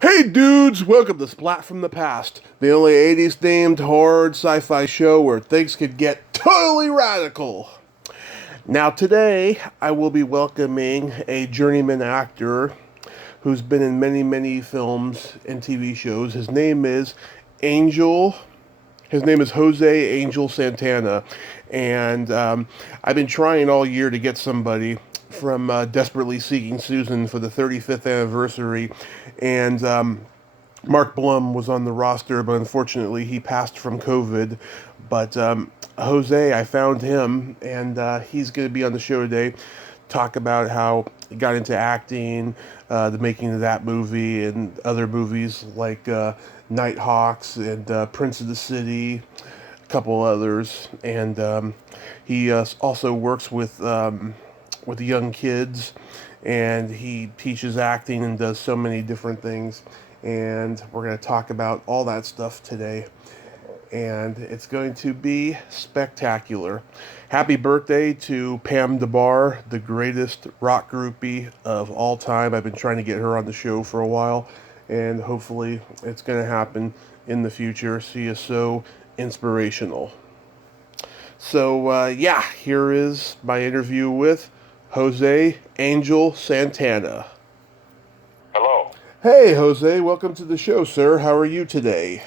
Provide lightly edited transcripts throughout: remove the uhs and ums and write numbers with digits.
Hey dudes, welcome to Splat from the Past, the only 80s themed horror sci-fi show where things could get totally radical. Now today, I will be welcoming a journeyman actor who's been in many films and TV shows. Angel his name is Jose Angel Santana, and I've been trying all year to get somebody from Desperately Seeking Susan for the 35th anniversary, and Mark Blum was on the roster, but unfortunately he passed from COVID. But Jose, I found him, and he's going to be on the show today. Talk about how he got into acting, the making of that movie, and other movies like Nighthawks and Prince of the City, a couple others. And he also works with young kids, and he teaches acting and does so many different things. And we're going to talk about all that stuff today. And it's going to be spectacular. Happy birthday to Pam DeBar, the greatest rock groupie of all time. I've been trying to get her on the show for a while, and hopefully it's going to happen in the future. She is so inspirational. So, yeah, here is my interview with Jose Angel Santana. Hello. Hey, Jose, welcome to the show, sir. How are you today?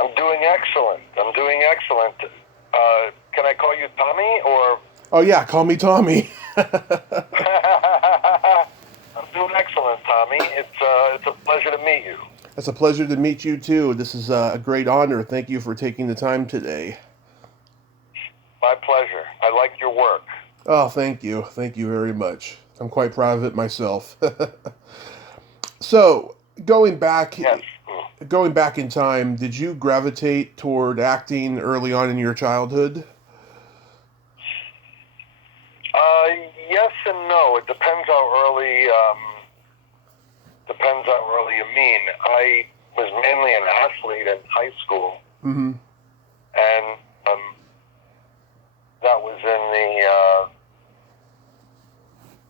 I'm doing excellent. Can I call you Tommy or? Oh, yeah, call me Tommy. I'm doing excellent, Tommy. It's a pleasure to meet you. It's a pleasure to meet you, too. This is a great honor. Thank you for taking the time today. My pleasure. I like your work. Oh, thank you. Thank you very much. I'm quite proud of it myself. So, going back Yes. going back in time, did you gravitate toward acting early on in your childhood? Yes and no. It depends how early. Depends how early you mean. I was mainly an athlete in high school, Mm-hmm. and that was in the.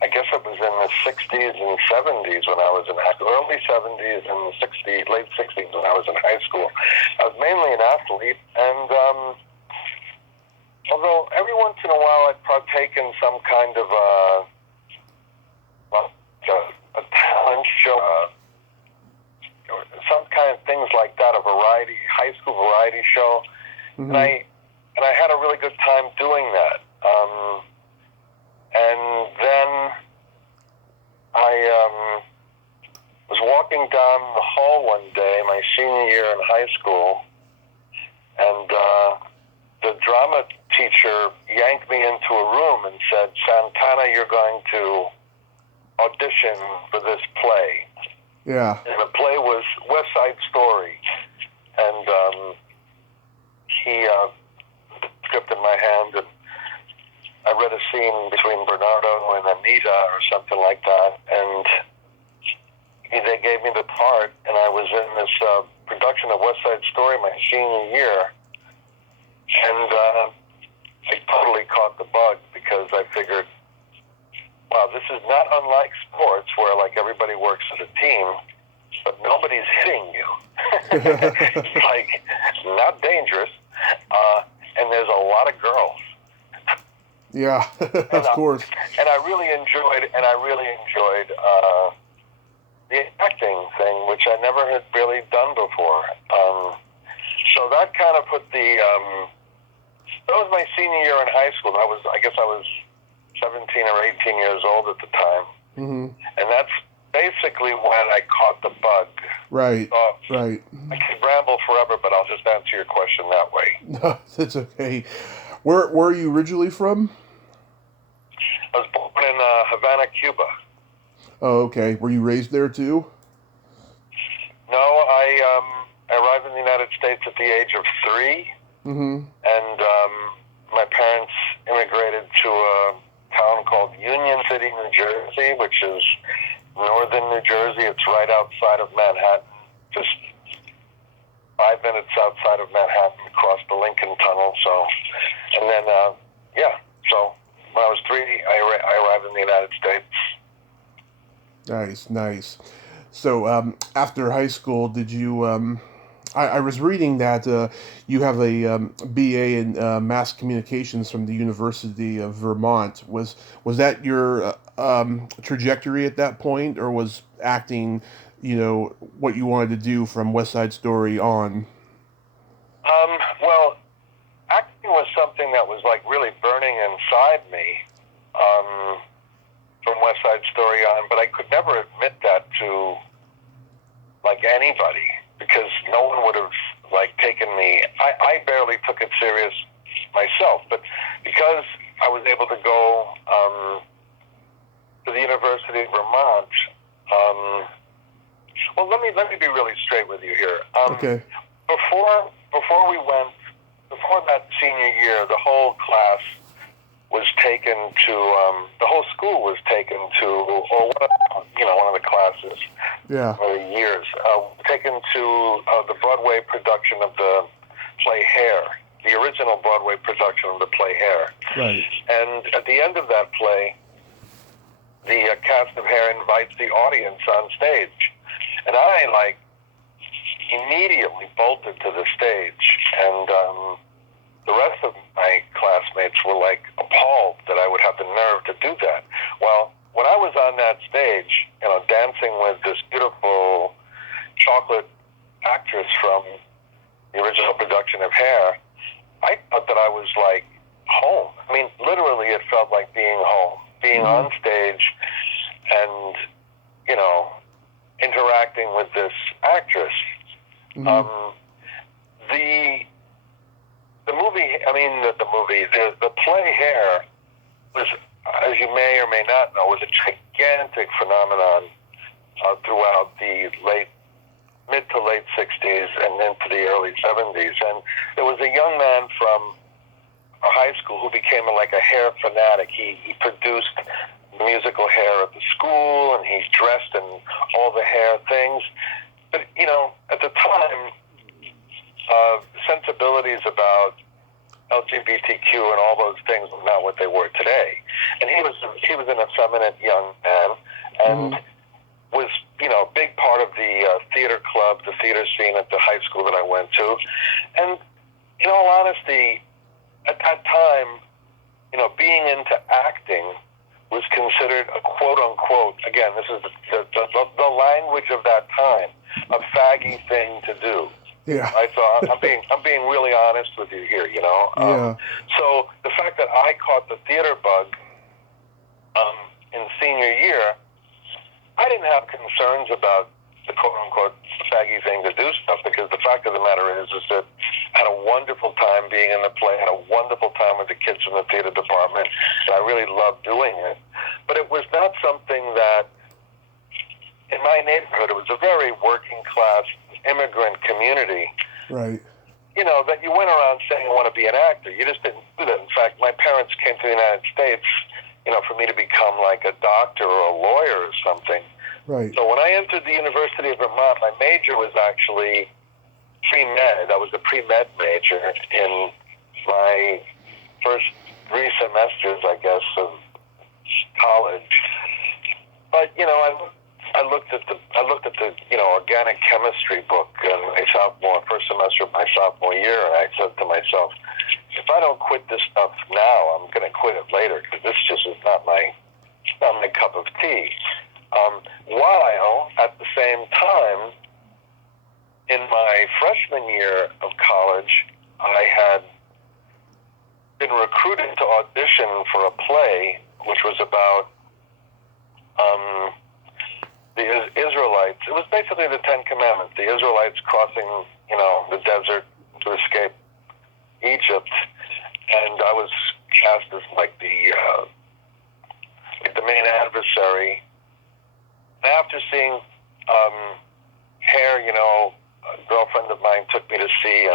I guess it was in the 60s and 70s when I was in early 70s and the 60s, late 60s when I was in high school. I was mainly an athlete, and although every once in a while I'd partake in some kind of a talent show, or some kind of things like that, a high school variety show, Mm-hmm. and I had a really good time doing that. And then I was walking down the hall one day, my senior year in high school, and the drama teacher yanked me into a room and said, "Santana, you're going to audition for this play." Yeah. And the play was West Side Story. And he put the script in my hand, and I read a scene between Bernardo and Anita or something like that, and they gave me the part, and I was in this production of West Side Story my senior year, and I totally caught the bug because I figured, wow, this is not unlike sports where like everybody works as a team, but nobody's hitting you. It's like not dangerous, and there's a lot of girls. Yeah, of course. And I really enjoyed the acting thing, which I never had really done before. So that kind of put that was my senior year in high school. I guess I was 17 or 18 years old at the time. Mm-hmm. And that's basically when I caught the bug. Right. Right. I could ramble forever, but I'll just answer your question that way. No, that's okay. Where are you originally from? I was born in Havana, Cuba. Oh, okay. Were you raised there too? No, I arrived in the United States at the age of 3, Mm-hmm. and my parents immigrated to a town called Union City, New Jersey, which is northern New Jersey. It's right outside of Manhattan, just 5 minutes outside of Manhattan, across the Lincoln Tunnel. So, and then, so when I was 3, I arrived in the United States. Nice, nice. So after high school, did you? I was reading that you have a BA in mass communications from the University of Vermont. Was that your trajectory at that point, or was acting, what you wanted to do from West Side Story on? Well, acting was something that was like really burning inside me from West Side Story on, but I could never admit that to like anybody because no one would have like taken me. I barely took it serious myself, but because I was able to go to the University of Vermont. Well, let me be really straight with you here. Okay. Before that senior year, the whole class was taken to, the whole school was taken to, or one of the classes, Yeah. or the years, taken to the Broadway production of the play Hair, the original Broadway production of the play Hair. Right. And at the end of that play, the cast of Hair invites the audience on stage. And I, immediately bolted to the stage. And the rest of my classmates were, appalled that I would have the nerve to do that. Well, when I was on that stage, dancing with this beautiful chocolate actress from the original production of Hair, I thought that I was, home. I mean, literally, it felt like being home, being on stage and, interacting with this actress. The play Hair was, as you may or may not know, was a gigantic phenomenon throughout the mid to late 60s and into the early 70s. And there was a young man from a high school who became a hair fanatic. He produced musical hair at the school, and he dressed in all the hair things. But, at the time, sensibilities about LGBTQ and all those things were not what they were today. And he was an effeminate young man, and was, a big part of the theater club, the theater scene at the high school that I went to. And in all honesty, at that time, being into acting was considered a quote-unquote, again, this is the language of that time, a faggy thing to do. Yeah. Right? So I'm being really honest with you here, Yeah. So the fact that I caught the theater bug in senior year, I didn't have concerns about the quote-unquote faggy thing to do stuff, because the fact of the matter is that I had a wonderful time being in the play, had a wonderful time with the kids from the theater department, and I really loved doing it. But it was not something that, in my neighborhood, it was a very working-class immigrant community. Right. That you went around saying I want to be an actor. You just didn't do that. In fact, my parents came to the United States, for me to become like a doctor or a lawyer or something. Right. So when I entered the University of Vermont, my major was actually pre-med. I was a pre-med major in my first 3 semesters, I guess, of college. But I looked at the organic chemistry book in my first semester of my sophomore year, and I said to myself, if I don't quit this stuff now, I'm going to quit it later, because this just is not my cup of tea. While at the same time, in my freshman year of college, I had been recruited to audition for a play which was about the Israelites. It was basically the Ten Commandments, the Israelites crossing, the desert to escape Egypt. And I was cast as the main adversary. And after seeing Hair, a girlfriend of mine took me to see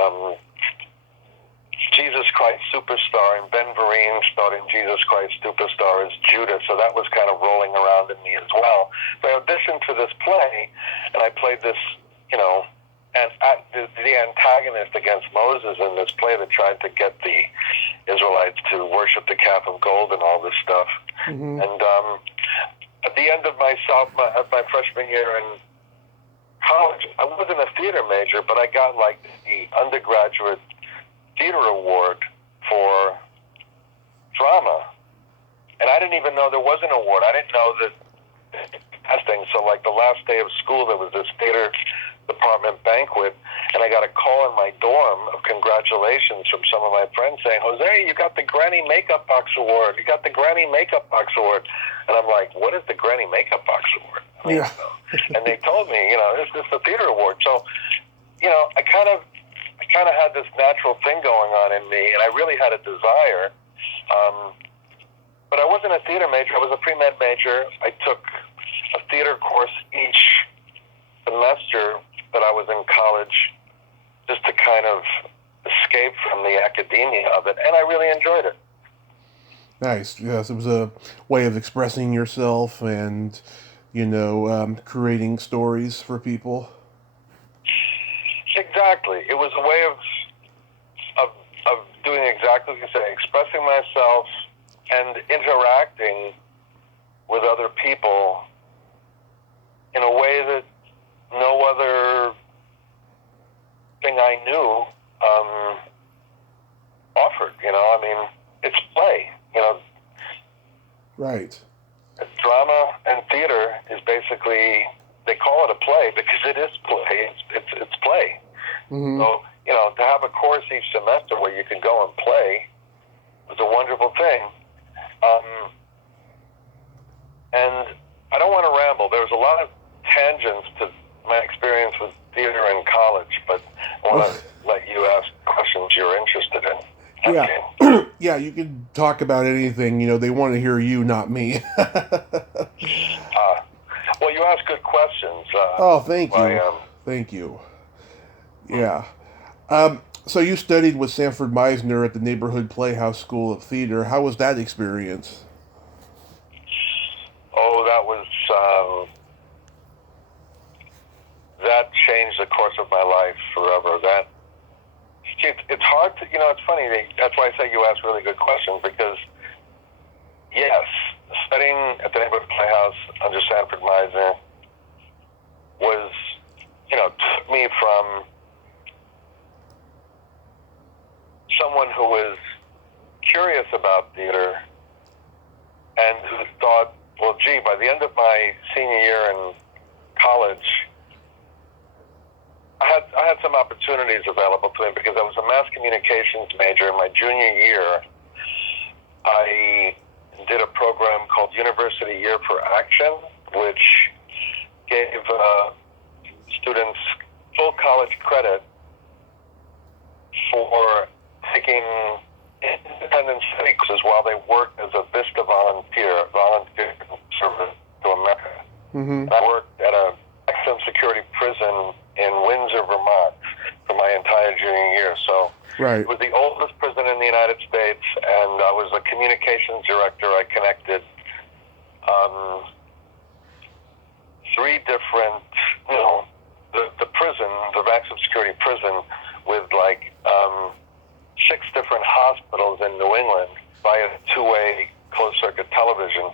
Jesus Christ Superstar, and Ben Vereen starred in Jesus Christ Superstar as Judas, so that was kind of rolling around in me as well. So I auditioned for this play, and I played this, the antagonist against Moses in this play that tried to get the Israelites to worship the calf of gold and all this stuff. And at the end of my freshman year in college, I wasn't a theater major, but I got like the undergraduate theater award for drama. And I didn't even know there was an award. I didn't know that testing. So like the last day of school, there was this theater department banquet, and I got a call in my dorm of congratulations from some of my friends saying, Jose, you got the Granny Makeup Box Award. You got the Granny Makeup Box Award. And I'm like, what is the Granny Makeup Box Award? I mean, and they told me, this is the theater award. So, I kind of had this natural thing going on in me, and I really had a desire. But I wasn't a theater major. I was a pre-med major. I took a theater course each semester that I was in college just to kind of escape from the academia of it, and I really enjoyed it. Nice. Yes, it was a way of expressing yourself and, creating stories for people. Exactly. It was a way of doing exactly what you say, expressing myself and interacting with other people in a way that no other thing I knew offered. It's play. Right. Drama and theater is basically, they call it a play because it is play. It's play. Mm-hmm. So, to have a course each semester where you can go and play was a wonderful thing. And I don't want to ramble. There's a lot of tangents to my experience with theater in college, but I want to let you ask questions you're interested in. Yeah. Yeah, you can talk about anything. They want to hear you, not me. Well, you ask good questions. Thank you. Thank you. Yeah. So you studied with Sanford Meisner at the Neighborhood Playhouse School of Theater. How was that experience? Oh, that was... that changed the course of my life forever. It's hard to, it's funny, that's why I say you ask really good questions, because, yes, studying at the Neighborhood Playhouse under Sanford Meisner was, took me from someone who was curious about theater and who thought, well, gee, by the end of my senior year in college, I had some opportunities available to me because I was a mass communications major. In my junior year, I did a program called University Year for Action, which gave students full college credit for taking independent study courses while they worked as a VISTA volunteer service to America. Mm-hmm. I worked at a maximum security prison in Windsor, Vermont, for my entire junior year. So right. It was the oldest prison in the United States, and I was a communications director. I connected three different, the prison, the maximum security prison, with like 6 different hospitals in New England via two-way closed-circuit television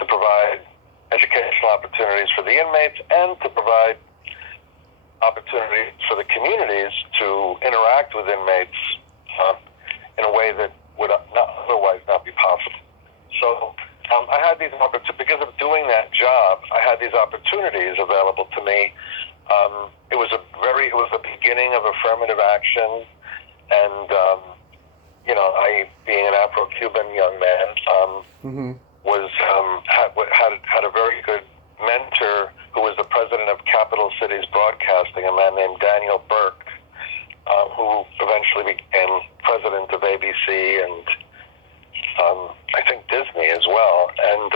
to provide educational opportunities for the inmates and to provide opportunities for the communities to interact with inmates in a way that would otherwise not be possible. So I had these opportunities, because of doing that job, I had these opportunities available to me. It was the beginning of affirmative action, and I, being an Afro-Cuban young man, had a very good mentor who was the president of Capital Cities Broadcasting, a man named Daniel Burke, who eventually became president of ABC and I think Disney as well. And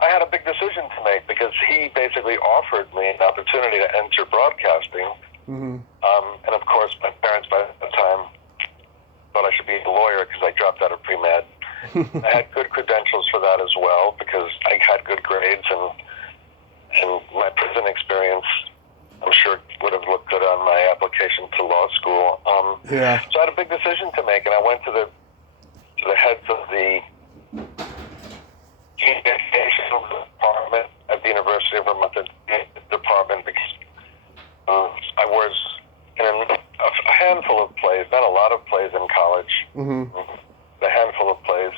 I had a big decision to make because he basically offered me an opportunity to enter broadcasting. Mm-hmm. And of course, my parents by that time thought I should be a lawyer because I dropped out of pre-med. I had good credentials for that as well because I had good grades, and my prison experience, I'm sure, would have looked good on my application to law school. Yeah. So I had a big decision to make, and I went to the heads of the communications department at the University of Vermont, the a handful of plays,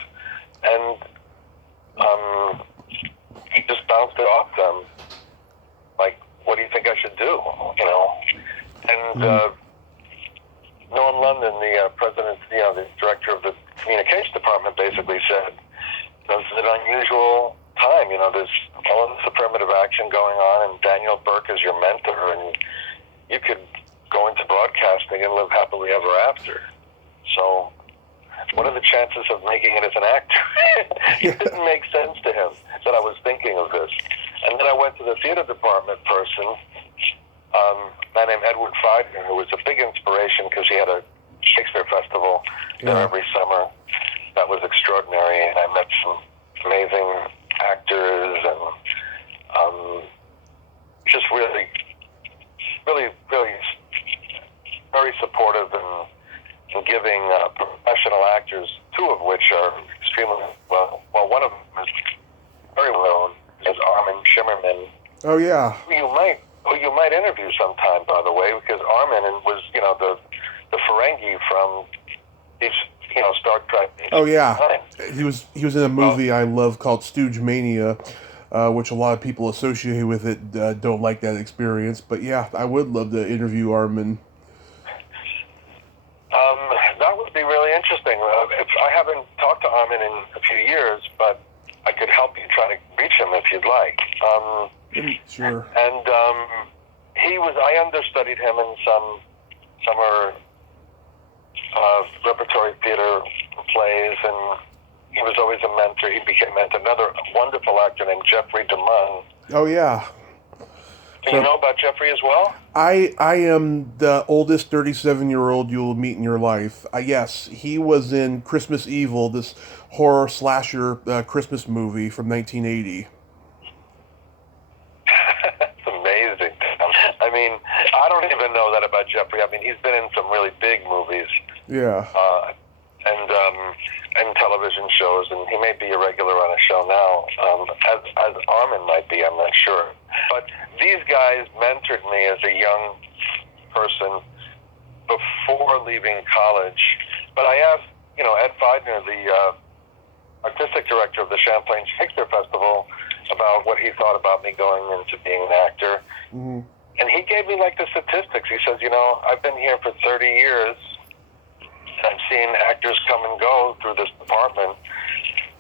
and he just bounced it off them. Like, what do you think I should do? You know, and Noam London, the president, the director of the communications department, basically said, "This is an unusual time. There's all of this affirmative action going on, and Daniel Burke is your mentor, and you could go into broadcasting and live happily ever after. So, what are the chances of making it as an actor?" It didn't make sense to him that I was thinking of this. And then I went to the theater department person, a man named Edward Feidner, who was a big inspiration because he had a Shakespeare festival there every summer. That was extraordinary, and I met some amazing actors and just really, really, really very supportive and giving professional actors, two of which are extremely well. Well, one of them is very well known as Armin Shimmerman. Oh yeah. Who you might interview sometime, by the way, because Armin was the Ferengi from these Star Trek. Oh yeah. He was in a movie I love called Stooge Mania, which a lot of people associated with it don't like that experience. But yeah, I would love to interview Armin. That would be really interesting. If I haven't talked to Armin in a few years, but I could help you try to reach him if you'd like. Sure. And I understudied him in some summer repertory theater plays, and he was always a mentor. He became a mentor. Another wonderful actor named Jeffrey DeMunn. Oh yeah. Do you know about Jeffrey as well? I am the oldest 37-year-old you'll meet in your life. Yes, he was in Christmas Evil, this horror slasher Christmas movie from 1980. That's amazing. I mean, I don't even know that about Jeffrey. I mean, he's been in some really big movies. Yeah. And television shows, and he may be a regular on a show now, as Armin might be, I'm not sure. But these guys mentored me as a young person before leaving college. But I asked, Ed Feidner, the artistic director of the Champlain Shakespeare Festival, about what he thought about me going into being an actor. Mm-hmm. And he gave me the statistics. He says, I've been here for 30 years. I've seen actors come and go through this department,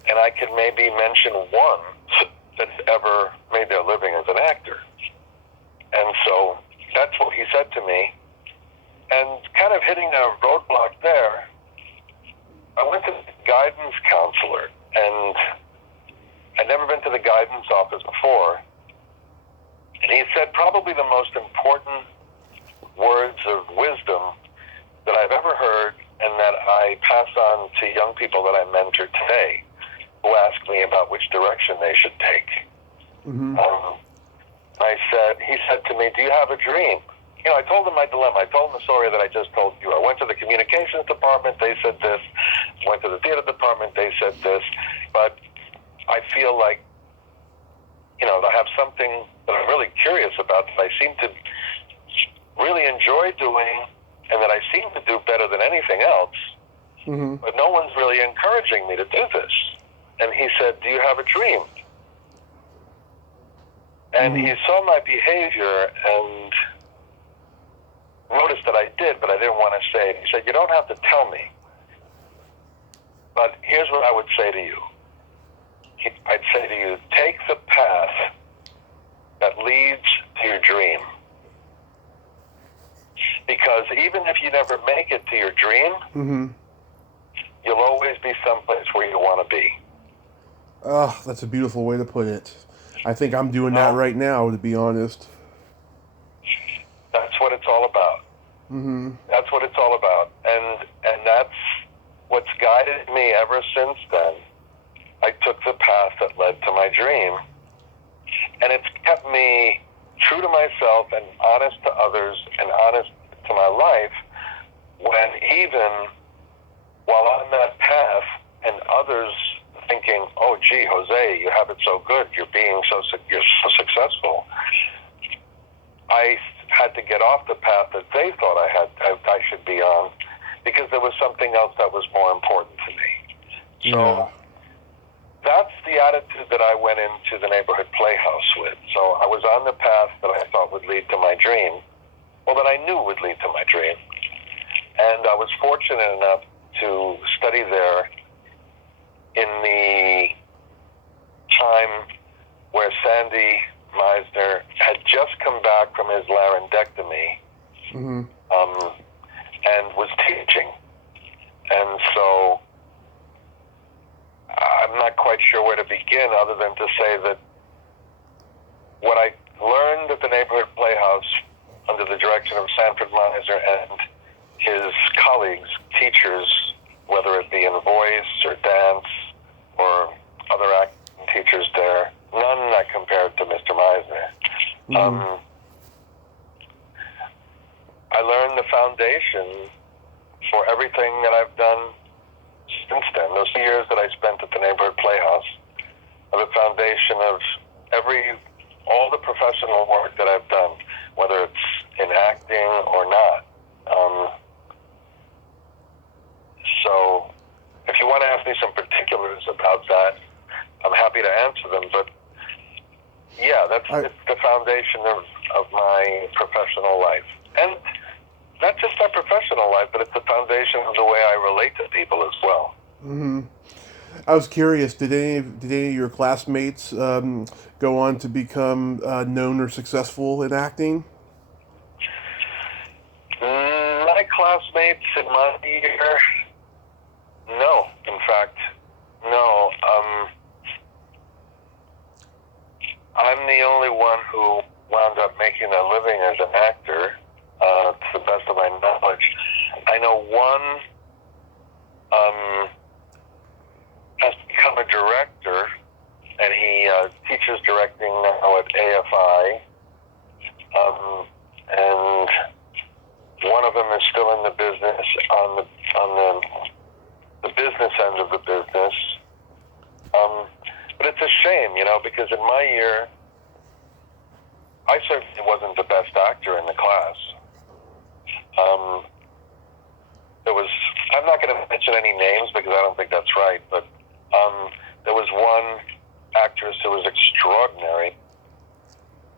and I could maybe mention one that's ever made their living as an actor. And so that's what he said to me. And kind of hitting a roadblock there, I went to the guidance counselor, and I'd never been to the guidance office before. And he said probably the most important words of wisdom that I've ever heard, and that I pass on to young people that I mentor today who ask me about which direction they should take. Mm-hmm. He said to me, "Do you have a dream?" I told him my dilemma. I told him the story that I just told you. I went to the communications department, they said this. Went to the theater department, they said this. But I feel like, I have something that I'm really curious about that I seem to really enjoy doing, and that I seem to do better than anything else, but no one's really encouraging me to do this. And he said, "Do you have a dream?" And he saw my behavior and noticed that I did, but I didn't want to say it. He said, "You don't have to tell me, but here's what I would say to you. I'd say to you, take the path that leads to your dream. Because even if you never make it to your dream, you'll always be someplace where you want to be." Oh, that's a beautiful way to put it. I think I'm doing that right now, to be honest. That's what it's all about. That's what it's all about. And that's what's guided me ever since then. I took the path that led to my dream. And it's kept me true to myself and honest to others and honest to my life, when even while on that path and others thinking, "Oh, gee, Jose, you have it so good. You're so successful." I had to get off the path that they thought I should be on, because there was something else that was more important to me. So Yeah. that's the attitude that I went into the neighborhood playhouse with. So I was on the path that I thought would lead to my dream, well, that I knew would lead to my dream. And I was fortunate enough to study there in the time where Sandy Meisner had just come back from his laryngectomy, and was teaching. And so I'm not quite sure where to begin other than to say that what I learned at the neighborhood playhouse under the direction of Sanford Meisner and his colleagues, teachers, whether it be in voice or dance or other acting teachers there, none that compared to Mr. Meisner. I learned the foundation for everything that I've done since then. Those years that I spent at the neighborhood playhouse are the foundation of all the professional work that I've done, whether it's in acting or not. So if you want to ask me some particulars about that, I'm happy to answer them. But yeah, it's the foundation of my professional life. And not just my professional life, but it's the foundation of the way I relate to people as well. I was curious, did any of your classmates go on to become known or successful in acting? My classmates in my year, no. In fact, no. I'm the only one who wound up making a living as an actor, to the best of my knowledge. I know one has become a director, and he teaches directing now at AFI. And one of them is still in the business on the business end of the business. But it's a shame, because in my year, I certainly wasn't the best actor in the class. I'm not going to mention any names because I don't think that's right, but there was one actress who was extraordinary,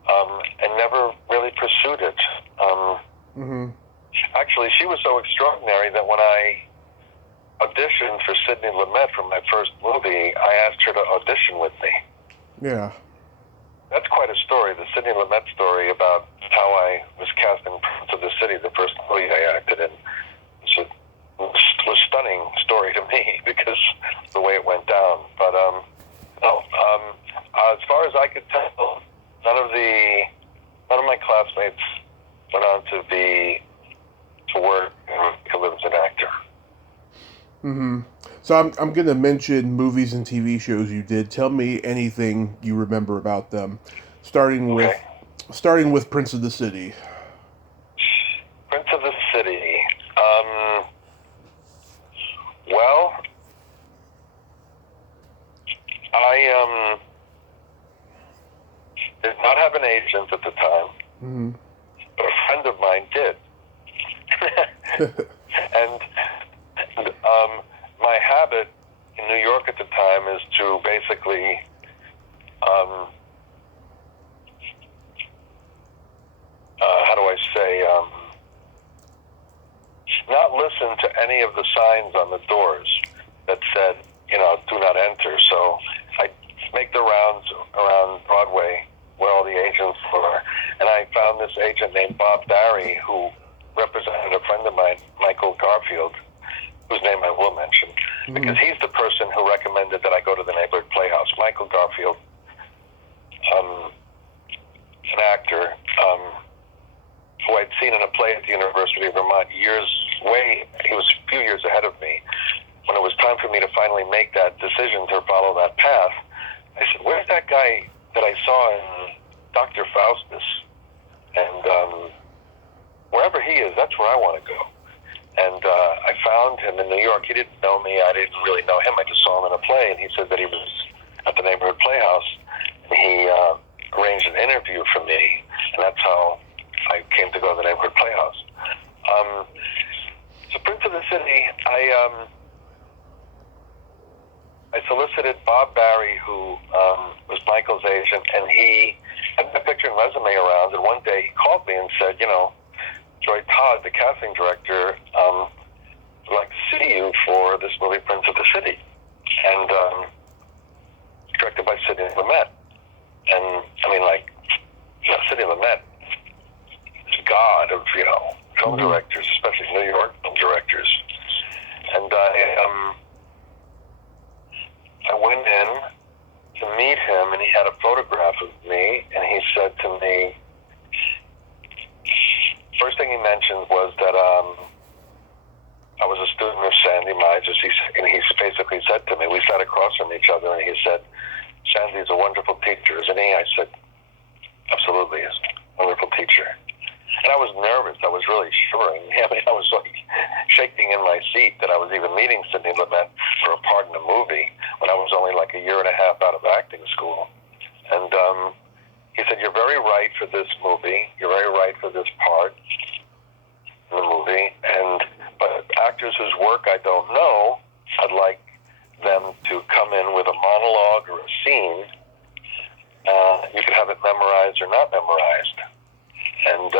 and never really pursued it. Actually, she was so extraordinary that when I auditioned for Sidney Lumet for my first movie, I asked her to audition with me. Yeah. That's quite a story, the Sidney Lumet story about how I was cast in Prince of the City, the first movie I acted in. It was a stunning story to me because of the way it went down. But as far as I could tell, none of my classmates went on to work and live as an actor. So I'm going to mention movies and TV shows you did. Tell me anything you remember about them, starting with Prince of the City. Prince of the City. Well, I did not have an agent at the time, but a friend of mine did. And my habit in New York at the time is to basically how do I say, not listen to any of the signs on the doors that said, do not enter. So I make the rounds around Broadway where all the agents were, and I found this agent named Bob Barry who represented a friend of mine, Michael Garfield, whose name I will mention, because he's the person who recommended that I go to the neighborhood playhouse. Michael Garfield, an actor who I'd seen in a play at the University of Vermont he was a few years ahead of me. When it was time for me to finally make that decision to follow that path, I said, where's that guy that I saw in Dr. Faustus? And wherever he is, that's where I want to go. And I found him in New York. He didn't know me. I didn't really know him. I just saw him in a play, and he said that he was at the neighborhood playhouse. And he arranged an interview for me, and that's how I came to go to the neighborhood playhouse. So Prince of the City, I solicited Bob Barry, who was Michael's agent, and he had my picture and resume around, and one day he called me and said, Joy Todd, the casting director, would like to see you for this movie, Prince of the City. And directed by Sidney Lumet. And, Sidney Lumet is a god of, film directors, especially New York film directors. And I went in to meet him, and he had a photograph of me, and he said to me, first thing he mentioned was that I was a student of Sandy Mizer's, and he basically said to me, we sat across from each other, and he said, Sandy's a wonderful teacher, isn't he? I said, absolutely, he's a wonderful teacher. And I was nervous. I was really shivering. I was like shaking in my seat that I was even meeting Sidney Lumet for a part in a movie when I was only like a year and a half out of acting school. And he said, you're very right for this movie. You're very right for this part in the movie. But actors whose work I don't know, I'd like them to come in with a monologue or a scene. You can have it memorized or not memorized. And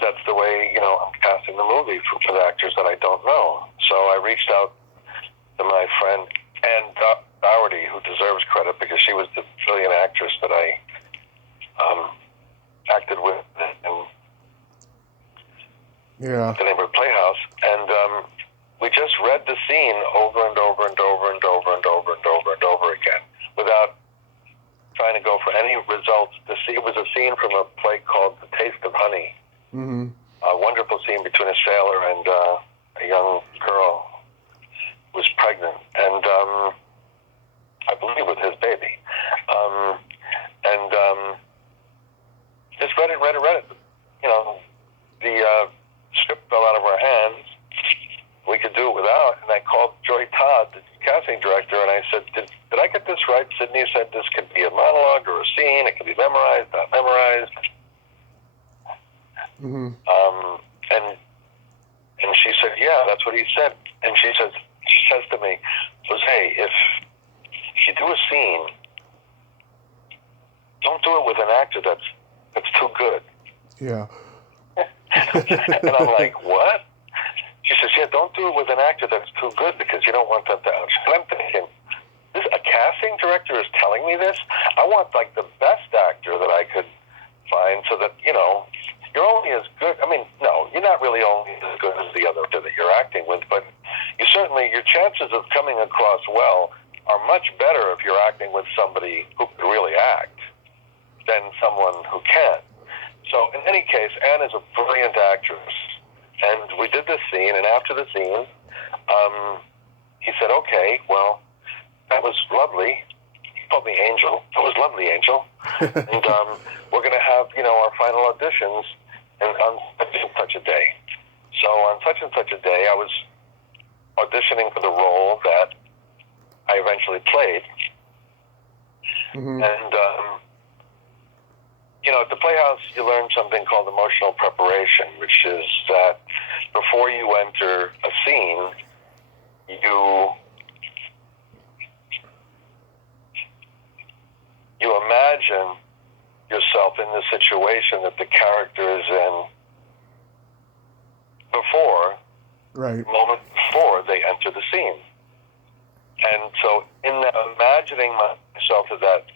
that's the way, I'm casting the movie for the actors that I don't know. So I reached out to my friend Ann Dougherty, who deserves credit because she was the brilliant actress that I acted with in the Neighborhood Playhouse. And we just read the scene over and over and over and over and over and over and over again without trying to go for any results. It was a scene from a play called The Taste of Honey. Mm-hmm. A wonderful scene between a sailor and a young girl who was pregnant, and I believe with his baby. Just read it. The script fell out of our hands. We could do it without, and I called Joy Todd, the casting director, and I said, did I get this right? Sidney said this could be a monologue or a scene. It could be memorized, not memorized. Mm-hmm. And she said, yeah, that's what he said. And she says to me, Jose, if you do a scene, don't do it with an actor that's too good. Yeah. And I'm like, what? She says, yeah, don't do it with an actor that's too good because you don't want them to outshine. And I'm thinking, a casting director is telling me this? I want, the best actor that I could find so that, you're only as good. No, you're not really only as good as the other that you're acting with, but your chances of coming across well are much better if you're acting with somebody who can really act than someone who can't. So, in any case, Anne is a brilliant actress. And we did this scene, and after the scene, he said, okay, well, that was lovely. He called me Angel. That was lovely, Angel. And we're going to have, our final auditions on such and such a day. So on such and such a day, I was auditioning for the role that I eventually played. Mm-hmm. And, at the Playhouse, you learn something called emotional preparation, which is that before you enter a scene, you imagine yourself in the situation that the character is in the moment before they enter the scene. And so in that imagining myself in that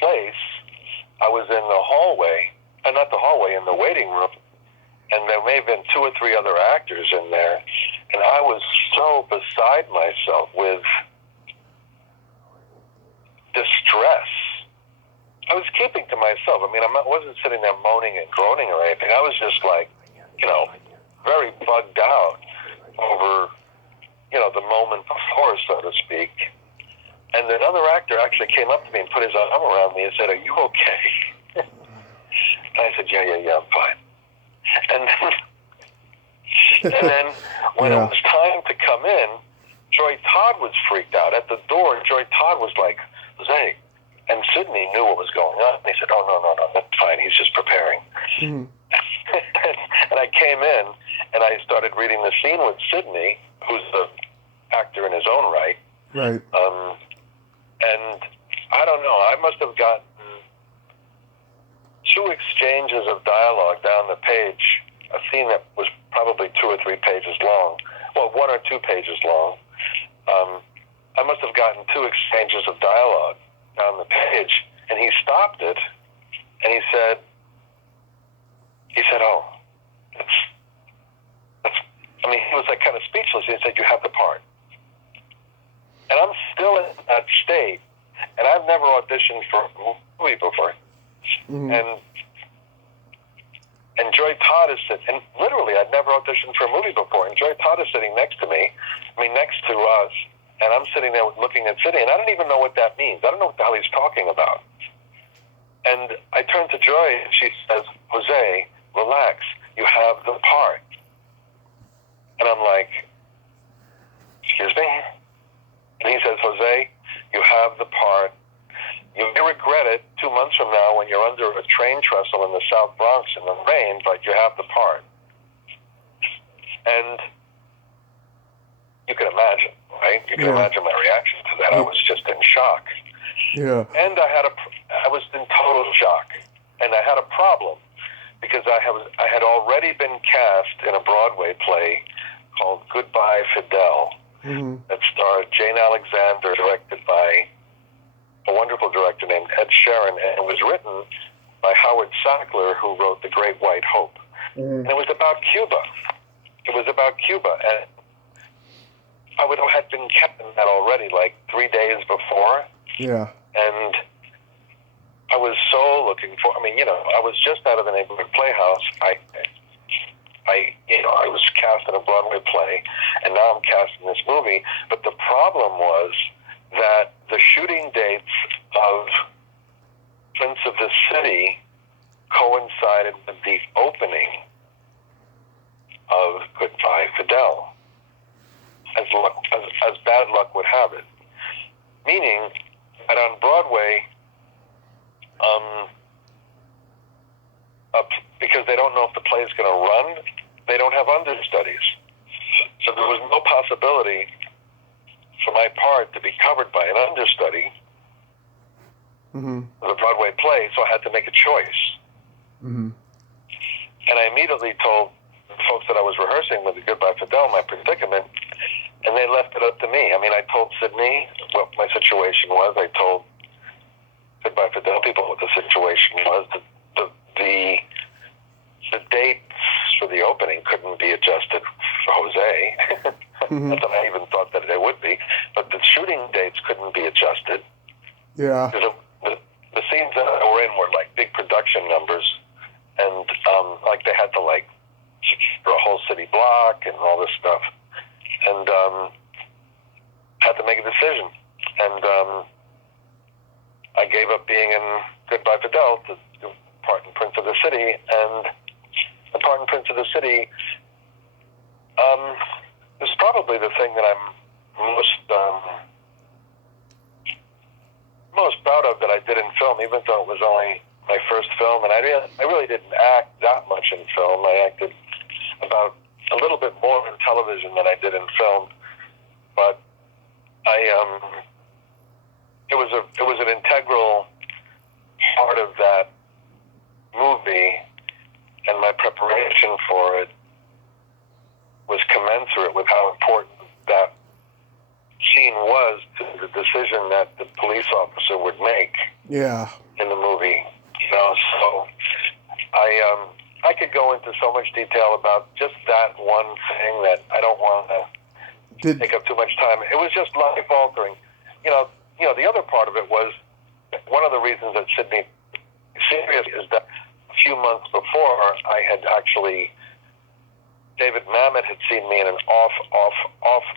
place, I was in the hallway, not the hallway, in the waiting room, and there may have been 2 or 3 other actors in there, and I was so beside myself with distress. I was keeping to myself. I wasn't sitting there moaning and groaning or anything. I was just very bugged out over, the moment before, so to speak. And another actor actually came up to me and put his arm around me and said, are you okay? And I said, yeah, I'm fine. And then when it was time to come in, Joy Todd was freaked out. At the door, Joy Todd was like, Jose. And Sidney knew what was going on. And he said, oh, no, that's fine. He's just preparing. Mm-hmm. And came in, and I started reading the scene with Sidney, who's the actor in his own right. Right. And I don't know, I must have gotten 2 exchanges of dialogue down the page, a scene that was probably 2 or 3 pages long, well, 1 or 2 pages long. I must have gotten 2 exchanges of dialogue down the page, and he stopped it, and he said, oh, I mean, he was like kind of speechless. He said, you have the part. And I'm still in that state, and I've never auditioned for a movie before. Mm-hmm. And Joy Todd is sitting, and literally I'd never auditioned for a movie before, and Joy Todd is sitting next to me, next to us, and I'm sitting there looking at Sidney, and I don't even know what that means. I don't know what the hell he's talking about. And I turn to Joy, and she says, Jose, relax, you have the part. And I'm like, excuse me? And he says, Jose, you have the part. You may regret it 2 months from now when you're under a train trestle in the South Bronx in the rain, but you have the part. And you can imagine, right? You can imagine my reaction to that. I was just in shock. Yeah. And I was in total shock. And I had a problem because I had already been cast in a Broadway play called Goodbye Fidel, that starred Jane Alexander, directed by a wonderful director named Ed Sheeran, and it was written by Howard Sackler, who wrote The Great White Hope. And it was about Cuba. And I had been kept in that already, like 3 days before. Yeah. And I was so looking for, I was just out of the neighborhood playhouse. I was cast in a Broadway play, and now I'm cast in this movie. But the problem was that the shooting dates of Prince of the City coincided with the opening of Goodbye Fidel, as bad luck would have it. Meaning that on Broadway, because they don't know if the play is going to run, they don't have understudies. So there was no possibility for my part to be covered by an understudy of the Broadway play, so I had to make a choice. And I immediately told the folks that I was rehearsing with the Goodbye Fidel my predicament, and they left it up to me. I told Sidney what my situation was. I told Goodbye Fidel people what the situation was. The dates for the opening couldn't be adjusted for Jose. Not that I even thought that they would be, but the shooting dates couldn't be adjusted. Yeah. The scenes that I were in were like big production numbers, and they had to secure a whole city block and all this stuff, and had to make a decision. And I gave up being in Goodbye Fidel to do part in Prince of the City, and the part in Prince of the City is probably the thing that I'm most proud of that I did in film, even though it was only my first film, and I really didn't act that much in film. I acted about a little bit more in television than I did in film, but it was an integral part of that movie, and my preparation for it was commensurate with how important that scene was to the decision that the police officer would make. Yeah. In the movie, So I could go into so much detail about just that one thing that I don't want to take up too much time. It was just life altering. The other part of it was one of the reasons that Sidney is serious is that a few months before I had actually. David Mamet had seen me in an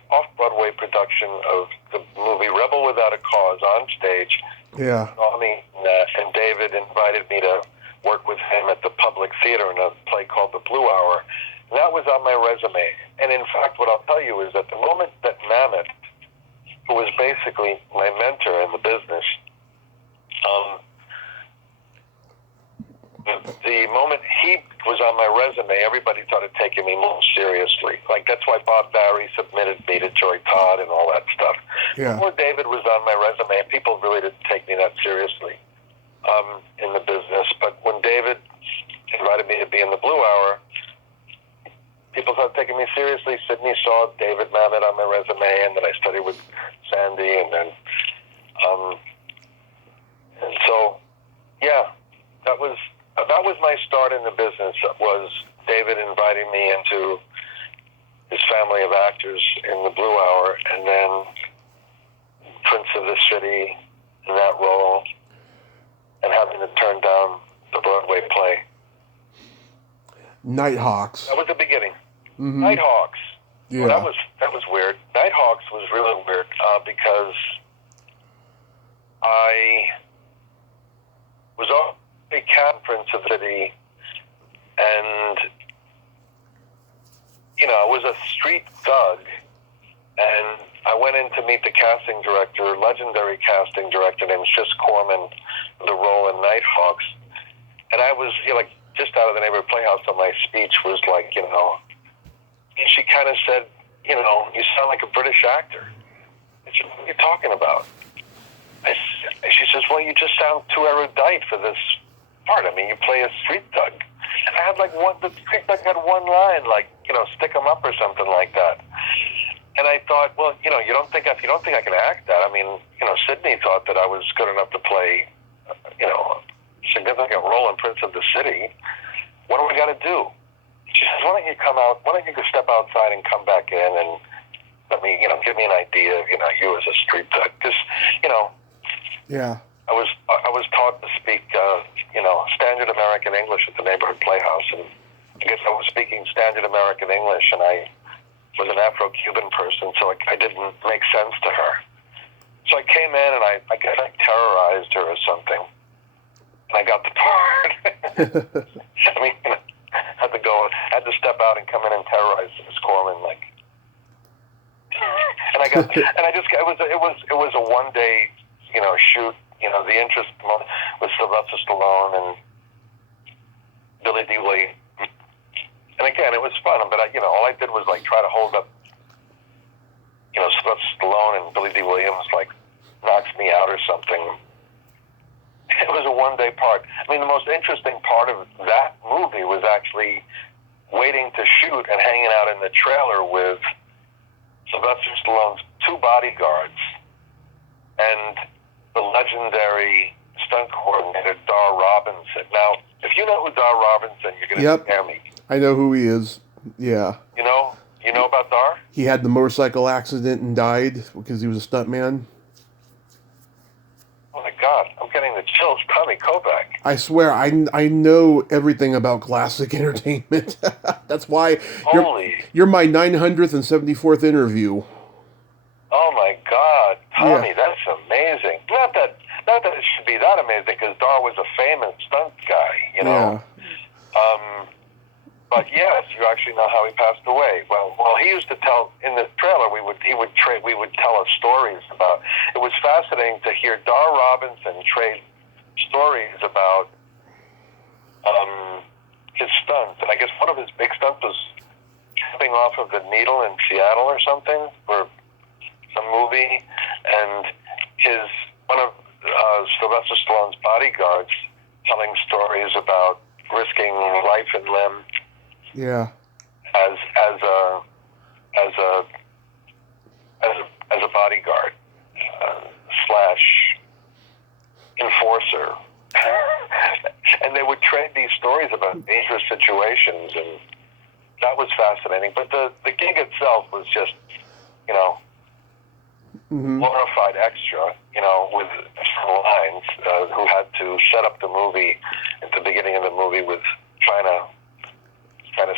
off-Broadway production of the movie Rebel Without a Cause on stage. Yeah. And David invited me to work with him at the Public Theater in a play called The Blue Hour. And that was on my resume. And in fact, what I'll tell you is that the moment that Mamet, who was basically my mentor in the business, the moment he was on my resume, everybody started taking me more seriously. Like, that's why Bob Barry submitted me to Joy Todd and all that stuff. Yeah. Before David was on my resume, people really didn't take me that seriously in the business. But when David invited me to be in the Blue Hour, people started taking me seriously. Sydney saw David Mamet on my resume, and then I studied with Sandy, and then, and so, yeah, that was my start in the business. Was David inviting me into his family of actors in the Blue Hour, and then Prince of the City in that role, and having to turn down the Broadway play. Nighthawks. That was the beginning. Mm-hmm. Nighthawks. Yeah. Well, that was weird. Nighthawks was really weird because I was on a Prince of the City, and I was a street thug, and I went in to meet the casting director, legendary casting director named Sis Corman, the role in Nighthawks, and I was like just out of the neighborhood playhouse, so my speech was like, and she kind of said, you sound like a British actor. I said, what are you talking about? She says, well, you just sound too erudite for this part. I mean, you play a street thug. And I had the street thug had one line, stick 'em up or something like that. And I thought, well, if you don't think I can act that, I mean, Sydney thought that I was good enough to play, a significant role in Prince of the City. What do we got to do? She says, why don't you go step outside and come back in and let me, give me an idea of, you as a street thug. Because, Yeah. I was taught to speak, standard American English at the neighborhood playhouse, and I guess I was speaking standard American English, and I was an Afro-Cuban person, so I didn't make sense to her. So I came in, and I guess I terrorized her or something, and I got the part. I mean, I had to step out and come in and terrorize Miss Corman, and it was a one-day, shoot. The interest was Sylvester Stallone and Billy D. Williams. And again, it was fun, but all I did was try to hold up, Sylvester Stallone and Billy D. Williams knocks me out or something. It was a one-day part. I mean, the most interesting part of that movie was actually waiting to shoot and hanging out in the trailer with Sylvester Stallone's two bodyguards and the legendary stunt coordinator, Dar Robinson. Now, if you know who Dar Robinson, you're going to scare me. I know who he is. Yeah. You know about Dar? He had the motorcycle accident and died because he was a stuntman. Oh my God, I'm getting the chills. Tommy Kovac. I swear, I know everything about classic entertainment. That's why you're my 974th interview. Oh my God, Tommy, that's amazing. Not that it should be that amazing, because Dar was a famous stunt guy, Yeah. But yes, you actually know how he passed away. Well, he used to tell in the trailer. We would tell us stories about. It was fascinating to hear Dar Robinson trade stories about his stunts, and I guess one of his big stunts was jumping off of the Needle in Seattle or something for some movie, and one of Sylvester Stallone's bodyguards telling stories about risking life and limb. Yeah. As a bodyguard / enforcer, and they would trade these stories about dangerous situations, and that was fascinating. But the gig itself was just, glorified extra, with lines who had to set up the movie at the beginning of the movie with trying to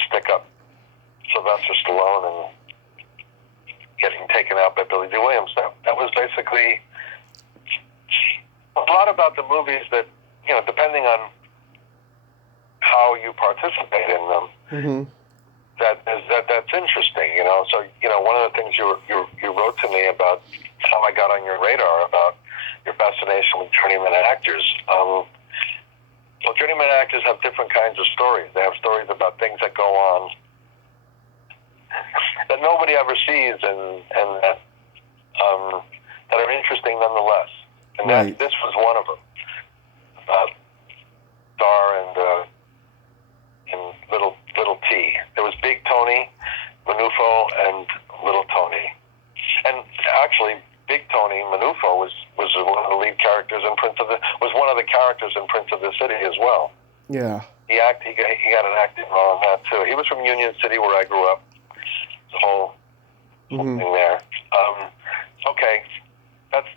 stick up Sylvester Stallone and getting taken out by Billy D. Williams. That was basically a lot about the movies that, depending on how you participate in them, that's interesting, So, one of the things you wrote to me about how I got on your radar about your fascination with journeyman actors. Well, journeyman journeyman actors have different kinds of stories. They have stories about things that go on that nobody ever sees, and that are interesting nonetheless. And right. this was one of them. Star and little T. There was Big Tony, Manufo, and Little Tony. And actually, Big Tony Manufo was one of the lead characters in was one of the characters in Prince of the City as well. Yeah. He got an acting role in that too. He was from Union City, where I grew up. The whole thing there. Okay, that's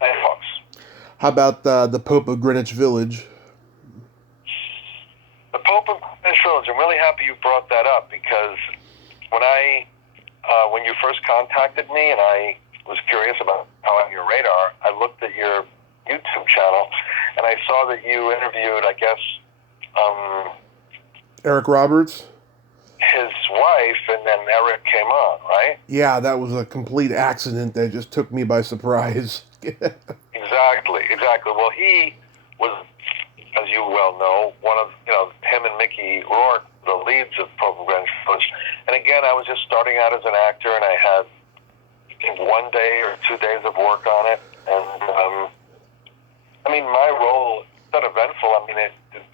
Nighthawks. How about the Pope of Greenwich Village? The Pope of Greenwich Village. I'm really happy you brought that up, because when you first contacted me and I was curious about how on your radar, I looked at your YouTube channel and I saw that you interviewed, I guess, Eric Roberts? His wife, and then Eric came on, right? Yeah, that was a complete accident that just took me by surprise. Exactly. Well, he was, as you well know, one of, him and Mickey Rourke, the leads of Pope of Greenwich Village. And again, I was just starting out as an actor, and I had, I think, 1 day or 2 days of work on it. And, my role, it's not eventful.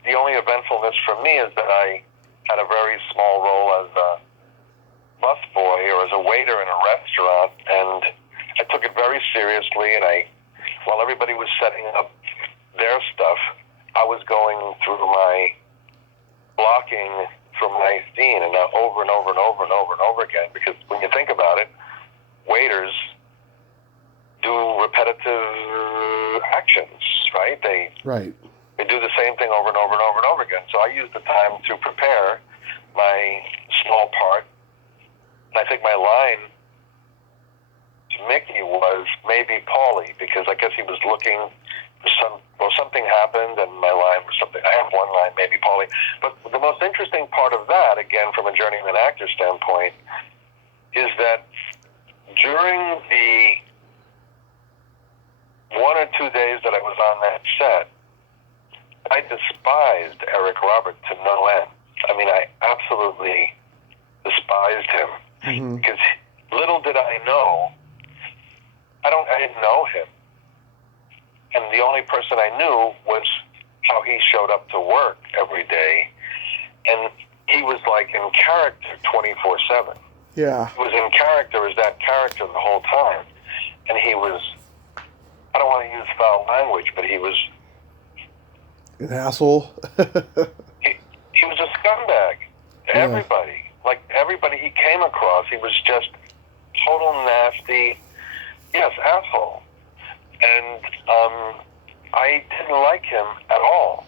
The only eventfulness for me is that I had a very small role as a busboy or as a waiter in a restaurant, and I took it very seriously, and while everybody was setting up their stuff, I was going through my blocking from my scene, and over and over and over and over and over again, because when you think about it, waiters do repetitive actions, right? They do the same thing over and over and over and over again. So I used the time to prepare my small part, and I think my line to Mickey was maybe Paulie, because I guess he was looking for something happened, and my line was something. I have one line, maybe Paulie. But the most interesting part of that, again, from a journeyman actor standpoint, is that during the 1 or 2 days that I was on that set, I despised Eric Robert to no end. I absolutely despised him, because little did I know, I didn't know him. And the only person I knew was how he showed up to work every day. And he was like in character 24/7. Yeah. He was in character as that character the whole time. And he was, I don't want to use foul language, but he was an asshole. he was a scumbag to everybody. Like everybody he came across, he was just total nasty, asshole. And I didn't like him at all.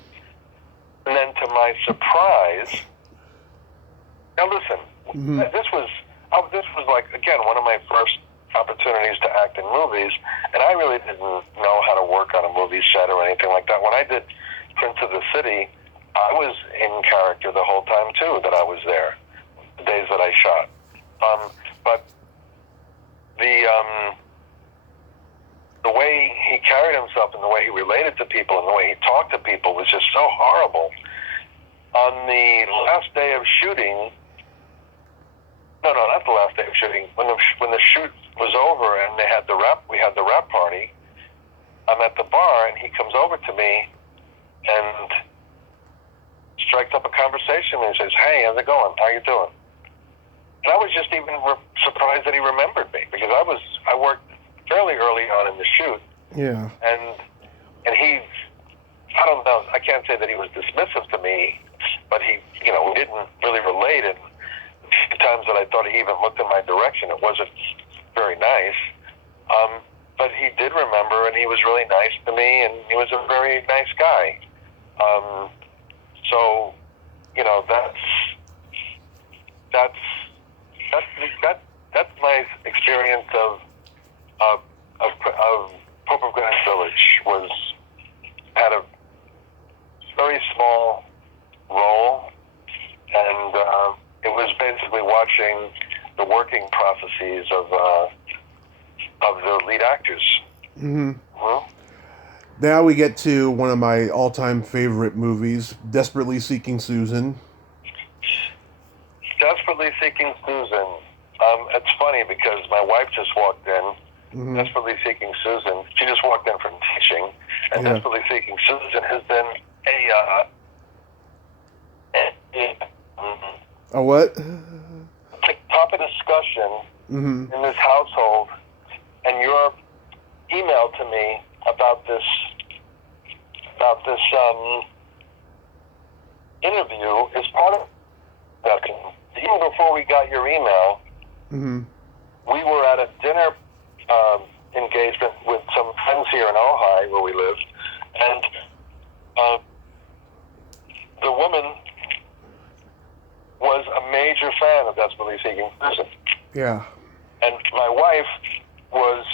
And then to my surprise, now listen, this was like, again, one of my first opportunities to act in movies, and I really didn't know how to work on a movie set or anything like that. When I did Prince of the City, I was in character the whole time too, that I was there, the days that I shot. But the way he carried himself and the way he related to people and the way he talked to people was just so horrible. On the last day of shooting, no, not the last day of shooting, when the shoot was over and we had the wrap party, I'm at the bar and he comes over to me and strikes up a conversation and says, "Hey, how's it going? How you doing?" And I was just even surprised that he remembered me, because I worked fairly early on in the shoot. Yeah. And he, I don't know, I can't say that he was dismissive to me, but he, we didn't really relate. And the times that I thought he even looked in my direction, it wasn't very nice. But he did remember, and he was really nice to me, and he was a very nice guy. So, that's my experience of Pope of Greenwich Village. Had a very small role, and it was basically watching the working processes of the lead actors. Now we get to one of my all-time favorite movies, Desperately Seeking Susan. Desperately Seeking Susan. It's funny because my wife just walked in. Mm-hmm. Desperately Seeking Susan. She just walked in from teaching, and Yeah. Desperately Seeking Susan has been A what? topic of discussion Mm-hmm. in this household. And your email to me about this interview is part of that. Even before we got your email, Mm-hmm. we were at a dinner engagement with some friends here in Ojai, where we live, and the woman was a major fan of Desperately Seeking Susan. Yeah. And my wife was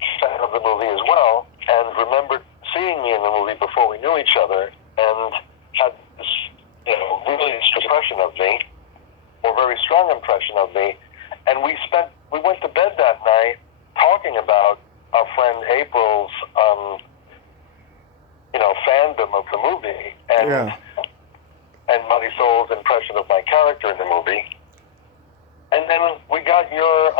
a fan of the movie as well, and remembered seeing me in the movie before we knew each other, and had this, really impression of me, or very strong impression of me. And we went to bed that night talking about our friend April's, fandom of the movie, and Muddy Soul's impression of my character in the movie. And then we got your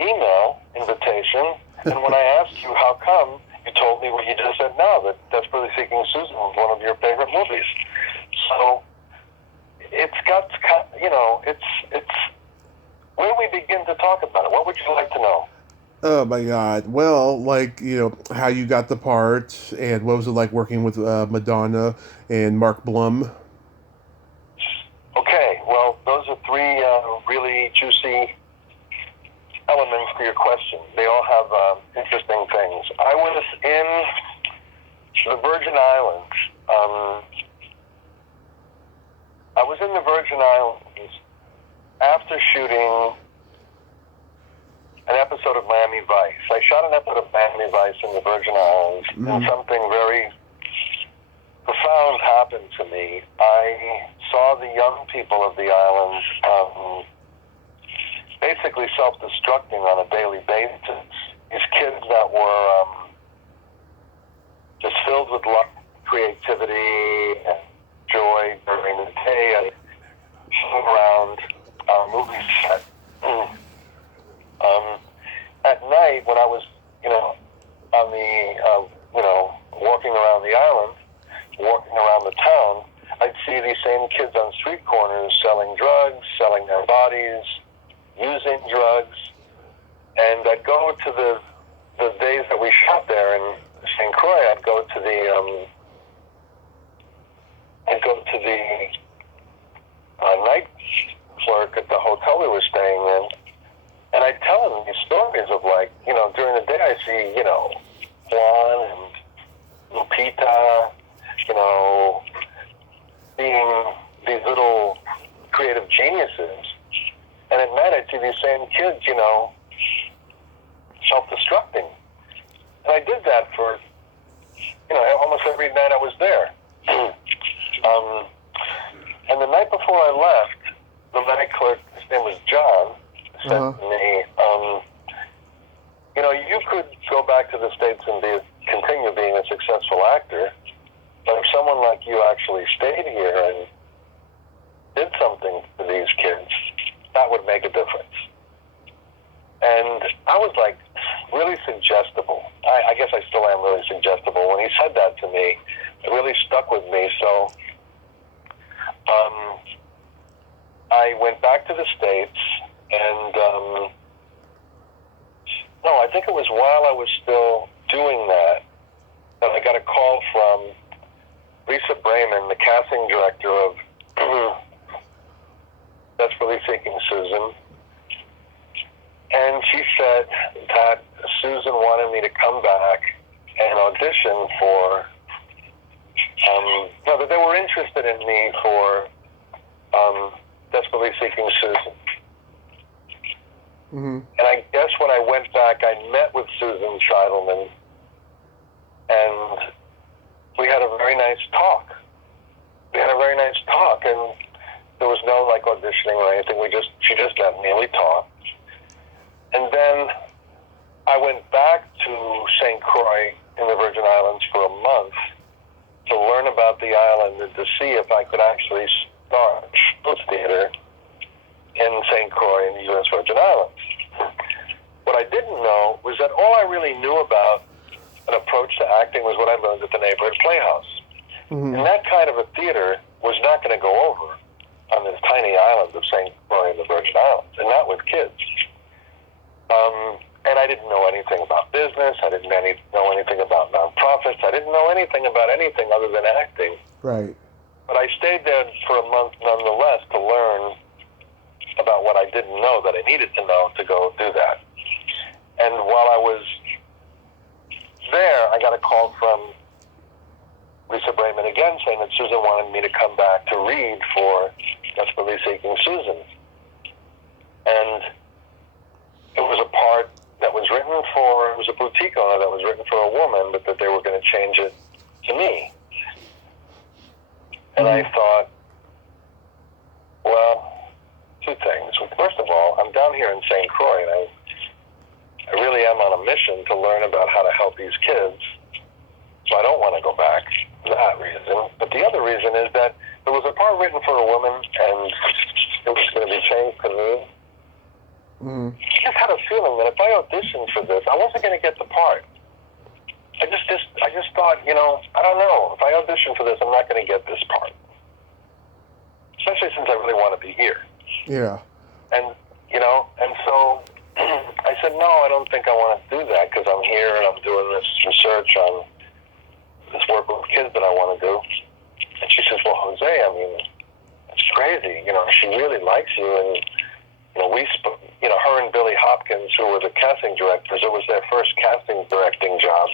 email invitation, and when I asked you how come, you told me what you just said now, that Desperately Seeking Susan was one of your favorite movies. So it's got, it's. Where do we begin to talk about it? What would you like to know? Oh my God. Well, how you got the part, and what was it like working with Madonna and Mark Blum? Okay, well, those are three really juicy elements to your question. They all have interesting things. I was in the Virgin Islands. I was in the Virgin Islands after shooting an episode of Miami Vice. I shot an episode of Miami Vice in the Virgin Islands, and something very profound happened to me. I saw the young people of the island basically self-destructing on a daily basis. These kids that were just filled with love, creativity, and joy during the day, and hung around our movie set. At night, when I was, on the, walking around the island, walking around the town, I'd see these same kids on street corners selling drugs, selling their bodies, using drugs, and I'd go to the days that we shot there in St. Croix. I'd go to the night clerk at the hotel we were staying in, and I'd tell him these stories of, during the day I see, Juan and Lupita, being these little creative geniuses. And at night I'd see these same kids, self-destructing. And I did that for, almost every night I was there. And the night before I left, the night clerk, his name was John, said to me, you could go back to the States and continue being a successful actor, but if someone like you actually stayed here and did something to these kids, that would make a difference. And I was really suggestible. I guess I still am really suggestible. When he said that to me, it really stuck with me. So I went back to the States, and I think it was while I was still doing that I got a call from Lisa Brayman, the casting director of Desperately Seeking Susan, and she said that Susan wanted me to come back and audition for, that they were interested in me for Desperately Seeking Susan. And I guess when I went back, I met with Susan Scheidelman, and we had a very nice talk. And there was no auditioning or anything. She just met me and we talked. And then I went back to St. Croix in the Virgin Islands for a month to learn about the island and to see if I could actually start shows theater in St. Croix in the U.S. Virgin Islands. What I didn't know was that all I really knew about an approach to acting was what I learned at the neighborhood playhouse. Mm-hmm. And that kind of a theater was not going to go over on this tiny island of St. Croix in the Virgin Islands, and not with kids. And I didn't know anything about business. I didn't know anything about nonprofits. I didn't know anything about anything other than acting. Right. But I stayed there for a month nonetheless to learn about what I didn't know that I needed to know to go do that. And while I was there, I got a call from Lisa Brayman again saying that Susan wanted me to come back to read for Desperately Seeking Susan. And it was a part that was written for, it was a boutique owner that was written for a woman, but that they were going to change it to me. And I thought, well, two things. First of all, I'm down here in St. Croix, and I really am on a mission to learn about how to help these kids. So I don't want to go back for that reason. But the other reason is that there was a part written for a woman, and it was going to be changed to me. I just had a feeling that if I auditioned for this, I wasn't going to get the part. I just thought, I don't know. If I audition for this, I'm not going to get this part. Especially since I really want to be here. Yeah. And so I said, no, I don't think I want to do that because I'm here and I'm doing this research on this work with kids that I want to do. And she says, well, Jose, I mean, it's crazy. She really likes you. And, her and Billy Hopkins, who were the casting directors, it was their first casting directing job.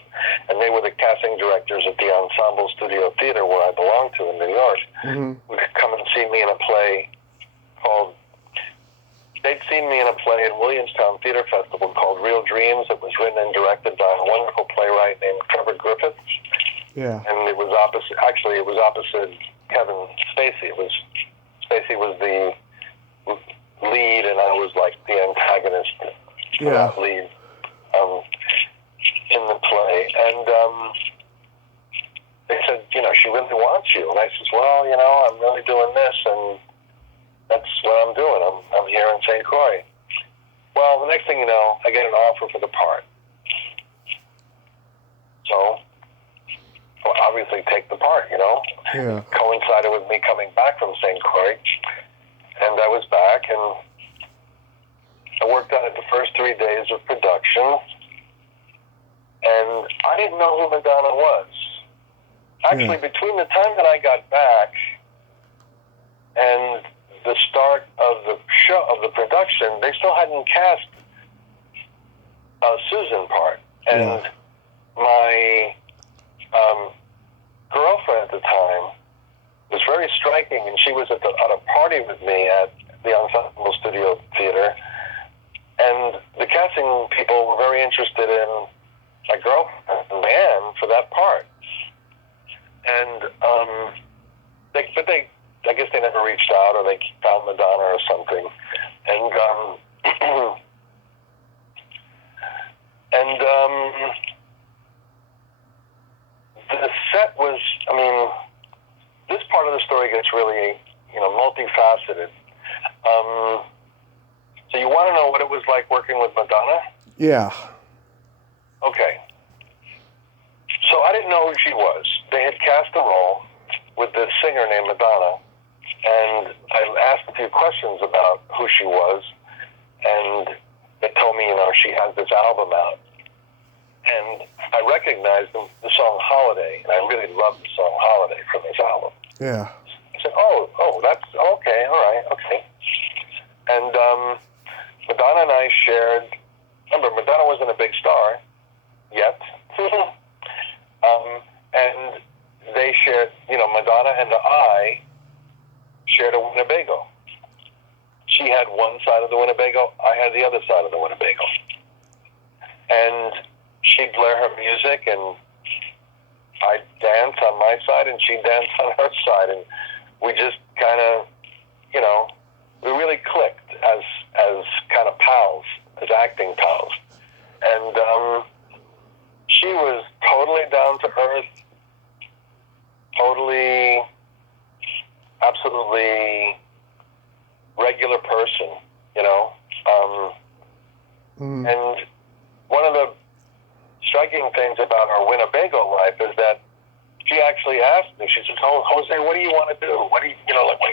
And they were the casting directors at the Ensemble Studio Theater where I belong to in New York. Would come and see me in a play called, they'd seen me in a play at Williamstown Theater Festival called Real Dreams. It was written and directed by a wonderful playwright named Trevor Griffith. Yeah. And it was opposite Kevin Spacey. Spacey was the lead, and I was like the antagonist for that lead in the play. And they said, she really wants you. And I said, well, I'm really doing this, and that's what I'm doing. I'm here in St. Croix. Well, the next thing you know, I get an offer for the part. So, I'll obviously take the part, Yeah. Coincided with me coming back from St. Croix. And I was back, and I worked on it the first 3 days of production. And I didn't know who Madonna was. Actually, between the time that I got back and the start of the show, of the production, they still hadn't cast a Susan part. And my girlfriend at the time was very striking, and she was at a party with me at the Ensemble Studio Theater, and the casting people were very interested in my girlfriend, Anne, for that part. And I guess they never reached out, or they found Madonna or something. And the set was, this part of the story gets really, multifaceted. So you want to know what it was like working with Madonna? Yeah. Okay. So I didn't know who she was. They had cast a role with this singer named Madonna, and I asked a few questions about who she was, and they told me, she has this album out. And I recognized the song Holiday, and I really loved the song Holiday from this album. Yeah. I said, oh, that's okay, all right, okay. And Madonna and I shared, remember, Madonna wasn't a big star yet. And they shared, Madonna and I shared a Winnebago. She had one side of the Winnebago, I had the other side of the Winnebago. And she'd blare her music, and I'd dance on my side, and she'd dance on her side, and we just kind of, we really clicked as kind of pals, as acting pals. And she was totally down to earth, totally, absolutely regular person, you know. And one of the striking things about our Winnebago life is that she actually asked me, she said, "Oh, Jose, what do you want to do? What do you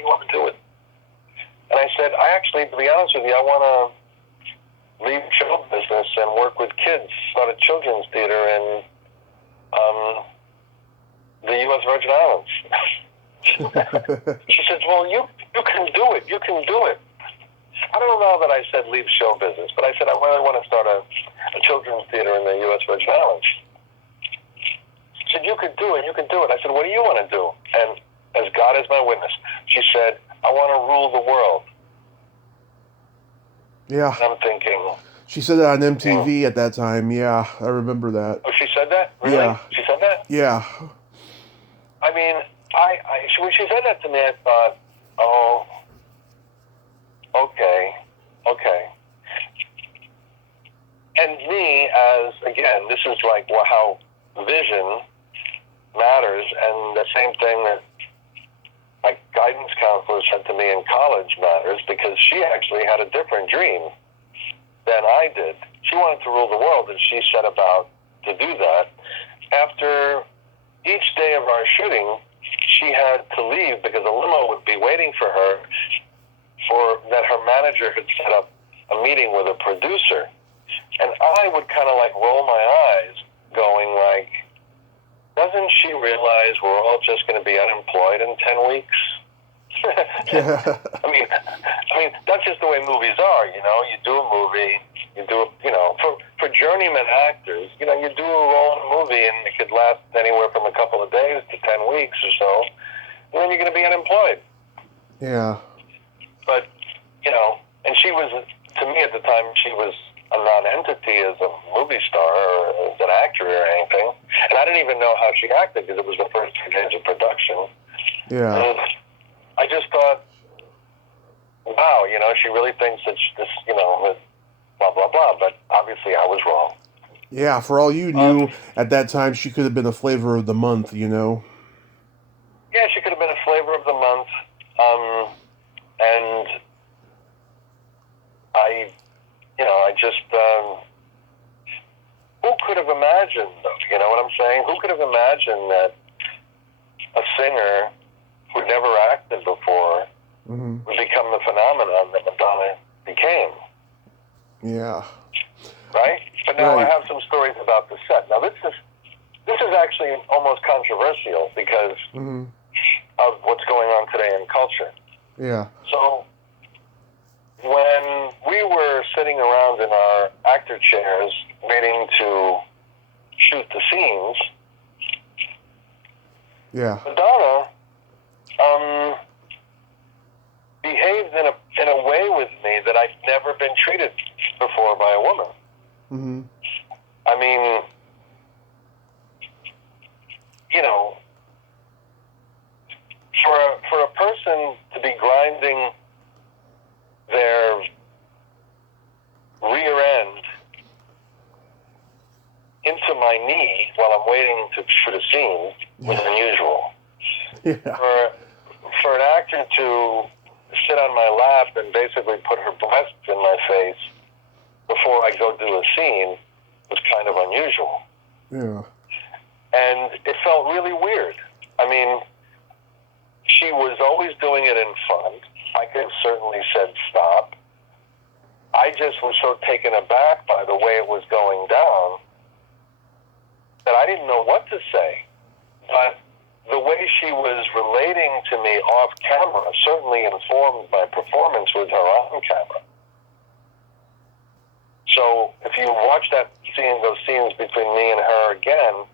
want to do with?" And I said, I actually, to be honest with you, I want to leave show business and work with kids, start a children's theater in the U.S. Virgin Islands. She said, well, you can do it. You can do it. I don't know that I said leave show business, but I said I really want to start a children's theater in the U.S. Virgin Islands. She said, you could do it. You can do it. I said, what do you want to do? And as God is my witness, she said, I want to rule the world. Yeah. And I'm thinking... She said that on MTV at that time. Yeah, I remember that. Oh, she said that? Really? Yeah. She said that? Yeah. I mean, when she said that to me, I thought, oh, okay. And me, as, again, this is like how vision matters, and the same thing that my guidance counselor said to me in college matters, because she actually had a different dream than I did. She wanted to rule the world, and she set about to do that. After each day of our shooting, she had to leave because a limo would be waiting for her, that her manager had set up a meeting with a producer. And I would kind of like roll my eyes, going like, doesn't she realize we're all just going to be unemployed in 10 weeks? I mean, that's just the way movies are, you know. You do a movie, for journeyman actors, you do a role in a movie, and it could last anywhere from a couple of days to 10 weeks or so, and then you're going to be unemployed. Yeah. But, and she was, to me at the time, she was a non-entity as a movie star or as an actor or anything, and I didn't even know how she acted because it was the first 2 days of production. Yeah. And I just thought, wow, she really thinks that this, blah, blah, blah. But obviously I was wrong. Yeah, for all you knew, at that time, she could have been a flavor of the month, Yeah, she could have been a flavor of the month. And I just, who could have imagined, you know what I'm saying? Who could have imagined that a singer who never acted before would become the phenomenon that Madonna became? Yeah. Right? But now Right. I have some stories about the set. Now this is actually almost controversial because of what's going on today in culture. Yeah. So when we were sitting around in our actor chairs waiting to shoot the scenes, Yeah. Madonna behaved in a way with me that I'd never been treated before by a woman. Mm-hmm. I mean, for a person to be grinding their rear end into my knee while I'm waiting to shoot a scene was unusual. Yeah. For an actor to sit on my lap and basically put her breasts in my face before I go do a scene was kind of unusual. Yeah. And it felt really weird. I mean, she was always doing it in front. I could have certainly said stop. I just was so taken aback by the way it was going down that I didn't know what to say. But the way she was relating to me off camera certainly informed my performance with her on camera. So if you watch those scenes between me and her again,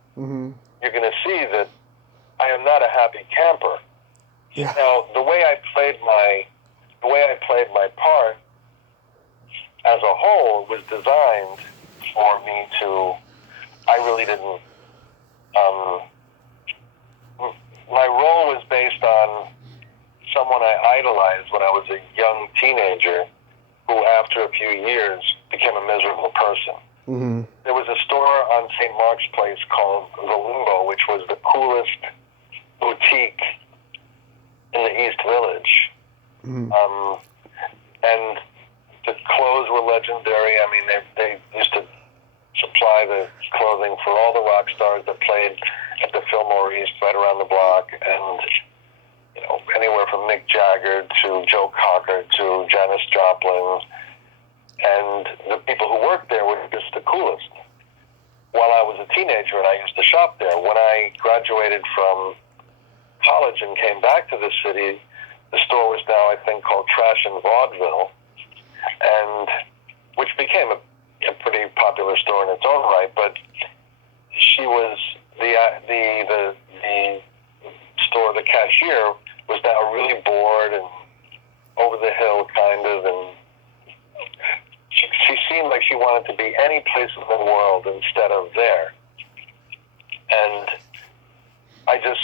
you're going to see that I am not a happy camper. Yeah. Now, the way I played my part as a whole was designed for me to. I really didn't. My role was based on someone I idolized when I was a young teenager, who after a few years became a miserable person. there was a store on St. Mark's Place called The Limbo, which was the coolest boutique in the East Village. And the clothes were legendary. I mean, they used to supply the clothing for all the rock stars that played at the Fillmore East right around the block, and anywhere from Mick Jagger to Joe Cocker to Janis Joplin, and the people who worked there were just the coolest. While I was a teenager and I used to shop there, when I graduated from college and came back to the city, the store was now, I think, called Trash and Vaudeville, and which became a pretty popular store in its own right. But she was the store, the cashier was now really bored and over the hill kind of, and she seemed like she wanted to be any place in the world instead of there. And I just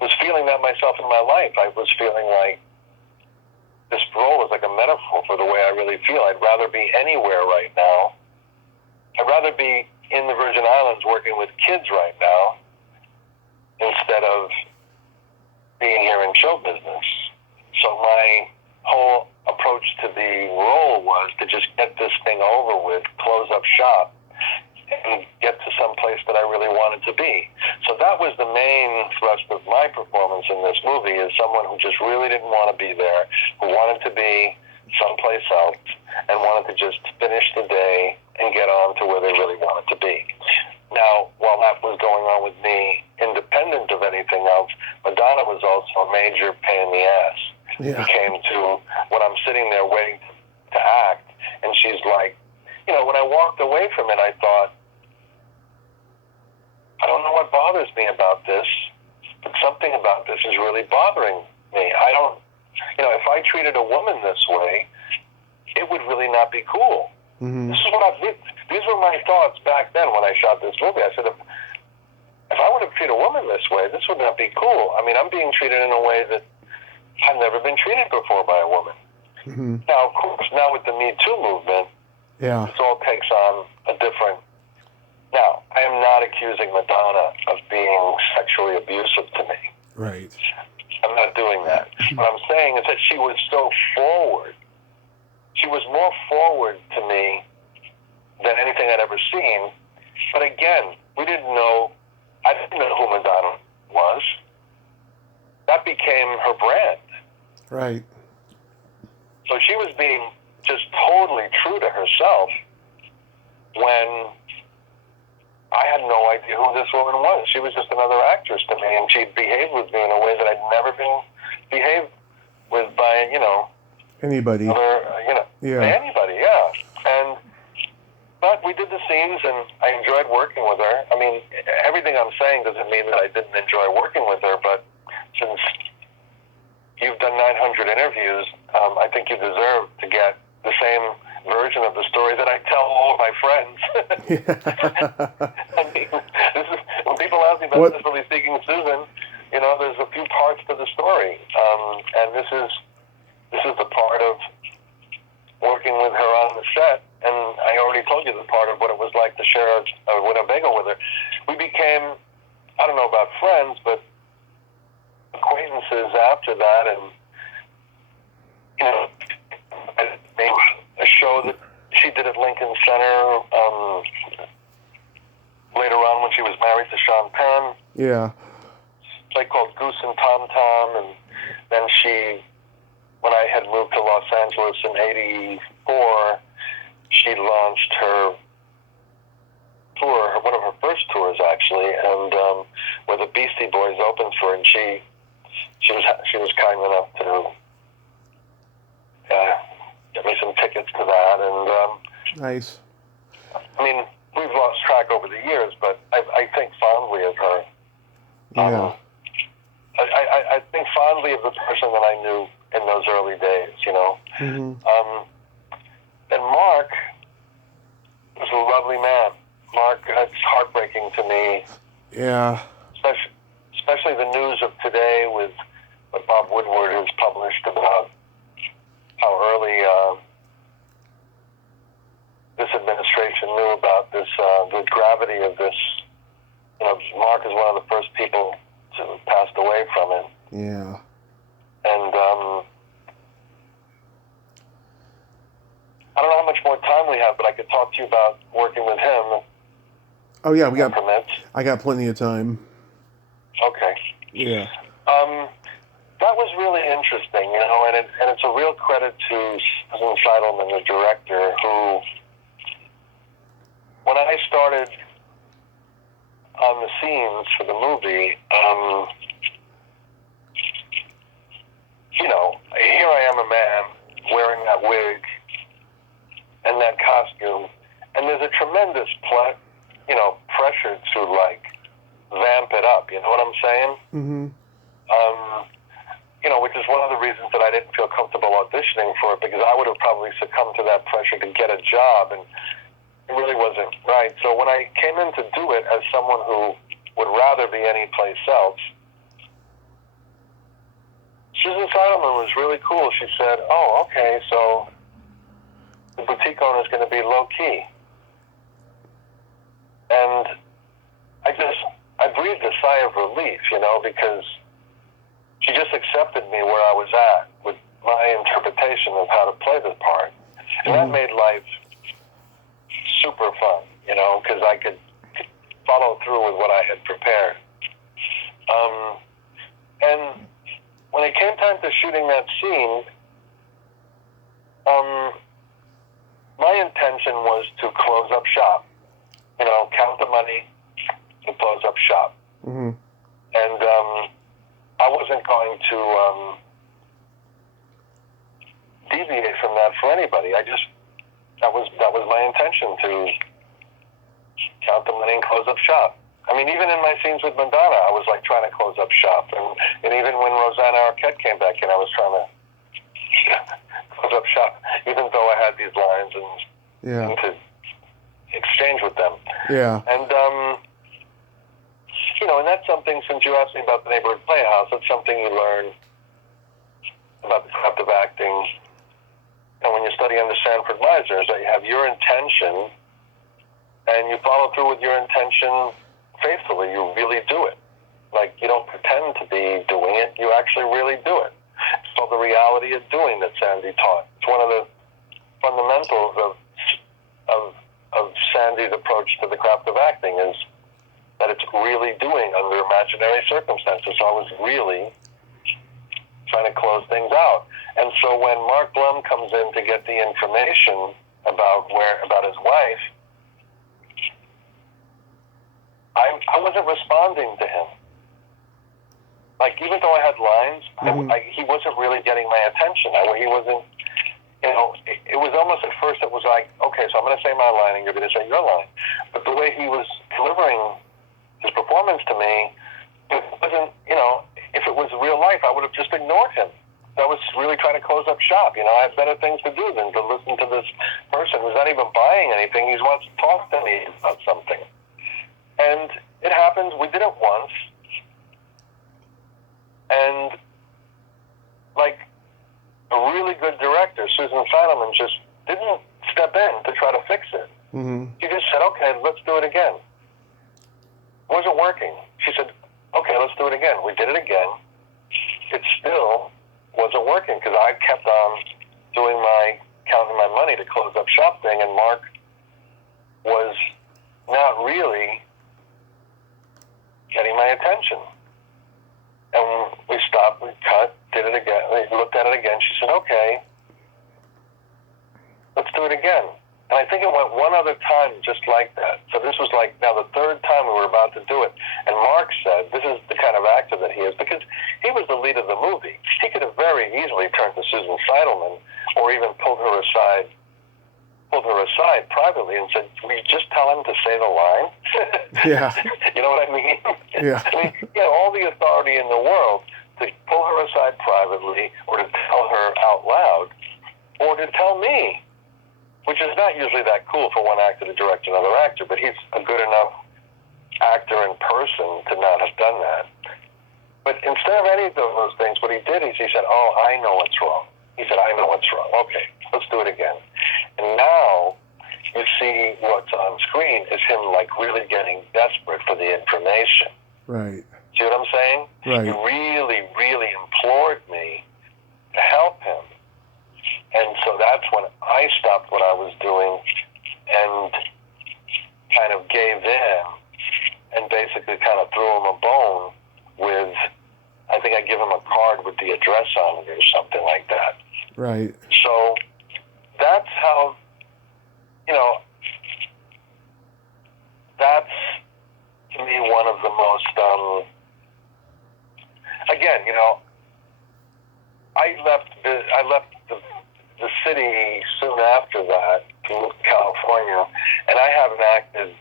was feeling that myself in my life. I was feeling like this role is like a metaphor for the way I really feel. I'd rather be anywhere right now. I'd rather be in the Virgin Islands working with kids right now instead of being here in show business. So my whole approach to the role was to just get this thing over with, close up shop, and get to some place that I really wanted to be. So that was the main thrust of my performance in this movie, is someone who just really didn't want to be there, who wanted to be someplace else, and wanted to just finish the day and get on to where they really wanted to be. Now, while that was going on with me, independent of anything else, Madonna was also a major pain in the ass. Yeah. It came to when I'm sitting there waiting to act, and she's like, when I walked away from it, I thought, I don't know what bothers me about this, but something about this is really bothering me. I don't, if I treated a woman this way, it would really not be cool. Mm-hmm. These were my thoughts back then when I shot this movie. I said, if I were to treat a woman this way, this would not be cool. I mean, I'm being treated in a way that I've never been treated before by a woman. Mm-hmm. Now, of course, now with the Me Too movement, this all takes on a different... Now, I am not accusing Madonna of being sexually abusive to me. Right. I'm not doing that. What I'm saying is that she was so forward. She was more forward to me than anything I'd ever seen. But again, I didn't know who Madonna was. That became her brand. Right. So she was being just totally true to herself when I had no idea who this woman was. She was just another actress to me, and she behaved with me in a way that I'd never been behaved with by, anybody. Anybody, yeah. But we did the scenes, and I enjoyed working with her. I mean, everything I'm saying doesn't mean that I didn't enjoy working with her, but since you've done 900 interviews, I think you deserve to get the same version of the story that I tell all of my friends. I mean, when people ask me about Desperately Seeking Susan, there's a few parts to the story, and this is the part of working with her on the set, and I already told you the part of what it was like to share a Winnebago with her. We became, I don't know about friends, but acquaintances after that, and I made a show that she did at Lincoln Center later on when she was married to Sean Penn. Yeah. A play called Goose and Tom Tom, and then when I had moved to Los Angeles in '84, she launched her tour, one of her first tours actually, and where the Beastie Boys opened for her, and she was kind enough to get me some tickets to that, and nice. I mean, we've lost track over the years, but I think fondly of her. Yeah. I think fondly of the person that I knew in those early days, Mm-hmm. And Mark was a lovely man. Mark, it's heartbreaking to me. Yeah. Especially the news of today with what Bob Woodward has published about how early this administration knew about this Yeah. And I don't know how much more time we have, but I could talk to you about working with him. Oh yeah, permits. I got plenty of time. Okay. Yeah. That was really interesting, you know, and it's a real credit to Susan Seidelman, the director, who, when I started on the scenes for the movie, you know, here I am, a man wearing that wig and that costume, and there's a tremendous pressure to like vamp it up. You know what I'm saying? Mm-hmm. You know, which is one of the reasons that I didn't feel comfortable auditioning for it, because I would have probably succumbed to that pressure to get a job, and it really wasn't right. So when I came in to do it as someone who would rather be anyplace else, Susan Seidelman was really cool. She said, "Oh, okay, so the boutique owner is going to be low-key." And I breathed a sigh of relief, you know, because she just accepted me where I was at with my interpretation of how to play the part. And that made life super fun, you know, because I could follow through with what I had prepared. And when it came time to shooting that scene, my intention was to close up shop. You know, count the money and close up shop. Mm-hmm. And I wasn't going to deviate from that for anybody. That was my intention, to count the money and close up shop. I mean, even in my scenes with Madonna, I was like trying to close up shop, and even when Rosanna Arquette came back in, I was trying to close up shop, even though I had these lines and to exchange with them. Yeah. And you know, and that's something, since you asked me about the Neighborhood Playhouse, that's something you learn about the craft of acting. And when you study under Sanford Meisner, is that you have your intention and you follow through with your intention faithfully. You really do it. Like, you don't pretend to be doing it. You actually really do it. It's called the reality of doing that Sandy taught. It's one of the fundamentals of Sandy's approach to the craft of acting, is that it's really doing under imaginary circumstances. So I was really trying to close things out. And so when Mark Blum comes in to get the information about his wife, I wasn't responding to him. Like, even though I had lines, he wasn't really getting my attention. He wasn't, you know, it was almost at first, it was like, okay, so I'm going to say my line and you're going to say your line. But the way he was delivering his performance to me, it wasn't, you know, if it was real life, I would have just ignored him. I was really trying to close up shop. You know, I had better things to do than to listen to this person who's not even buying anything. He wants to talk to me about something. And it happens. We did it once. And, like, a really good director, Susan Seidelman, just didn't step in to try to fix it. Mm-hmm. She just said, okay, let's do it again. It wasn't working. She said, okay, let's do it again. We did it again. It still wasn't working, because I kept on doing my counting my money to close up shop thing, and Mark was not really getting my attention. And we stopped, we cut, did it again. We looked at it again. She said, okay, let's do it again. And I think it went one other time just like that. So this was like now the third time we were about to do it. And Mark said, this is the kind of actor that he is, because he was the lead of the movie. He could have very easily turned to Susan Seidelman, or even pulled her aside privately and said, will you just tell him to say the line? Yeah. You know what I mean? Yeah. I mean, you know, all the authority in the world to pull her aside privately, or to tell her out loud, or to tell me, which is not usually that cool for one actor to direct another actor, but he's a good enough actor in person to not have done that. But instead of any of those things, what he did is he said, oh, I know what's wrong. He said, I know what's wrong. Okay, let's do it again. And now you see what's on screen is him, like, really getting desperate for the information. Right. See what I'm saying? Right. He really, really implored me to help him. And so that's when I stopped what I was doing and kind of gave in and basically kind of threw him a bone with, I think I give him a card with the address on it or something like that. Right. So that's how, you know, that's to me one of the most, again, you know, I left the city soon after that to move to California, and I haven't acted,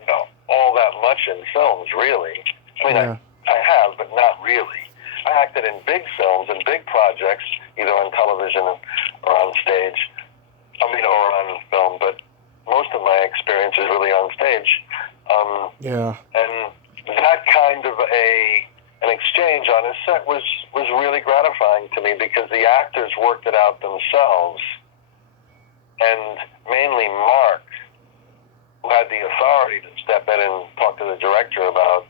you know, all that much in films, really. I mean, Yeah. I have, but not really. I acted in big films and big projects, either on television or on stage. I mean, or on film, but most of my experience is really on stage. Yeah. And that kind of an exchange on a set was really gratifying to me because the actors worked it out themselves. And mainly Mark, who had the authority to step in and talk to the director about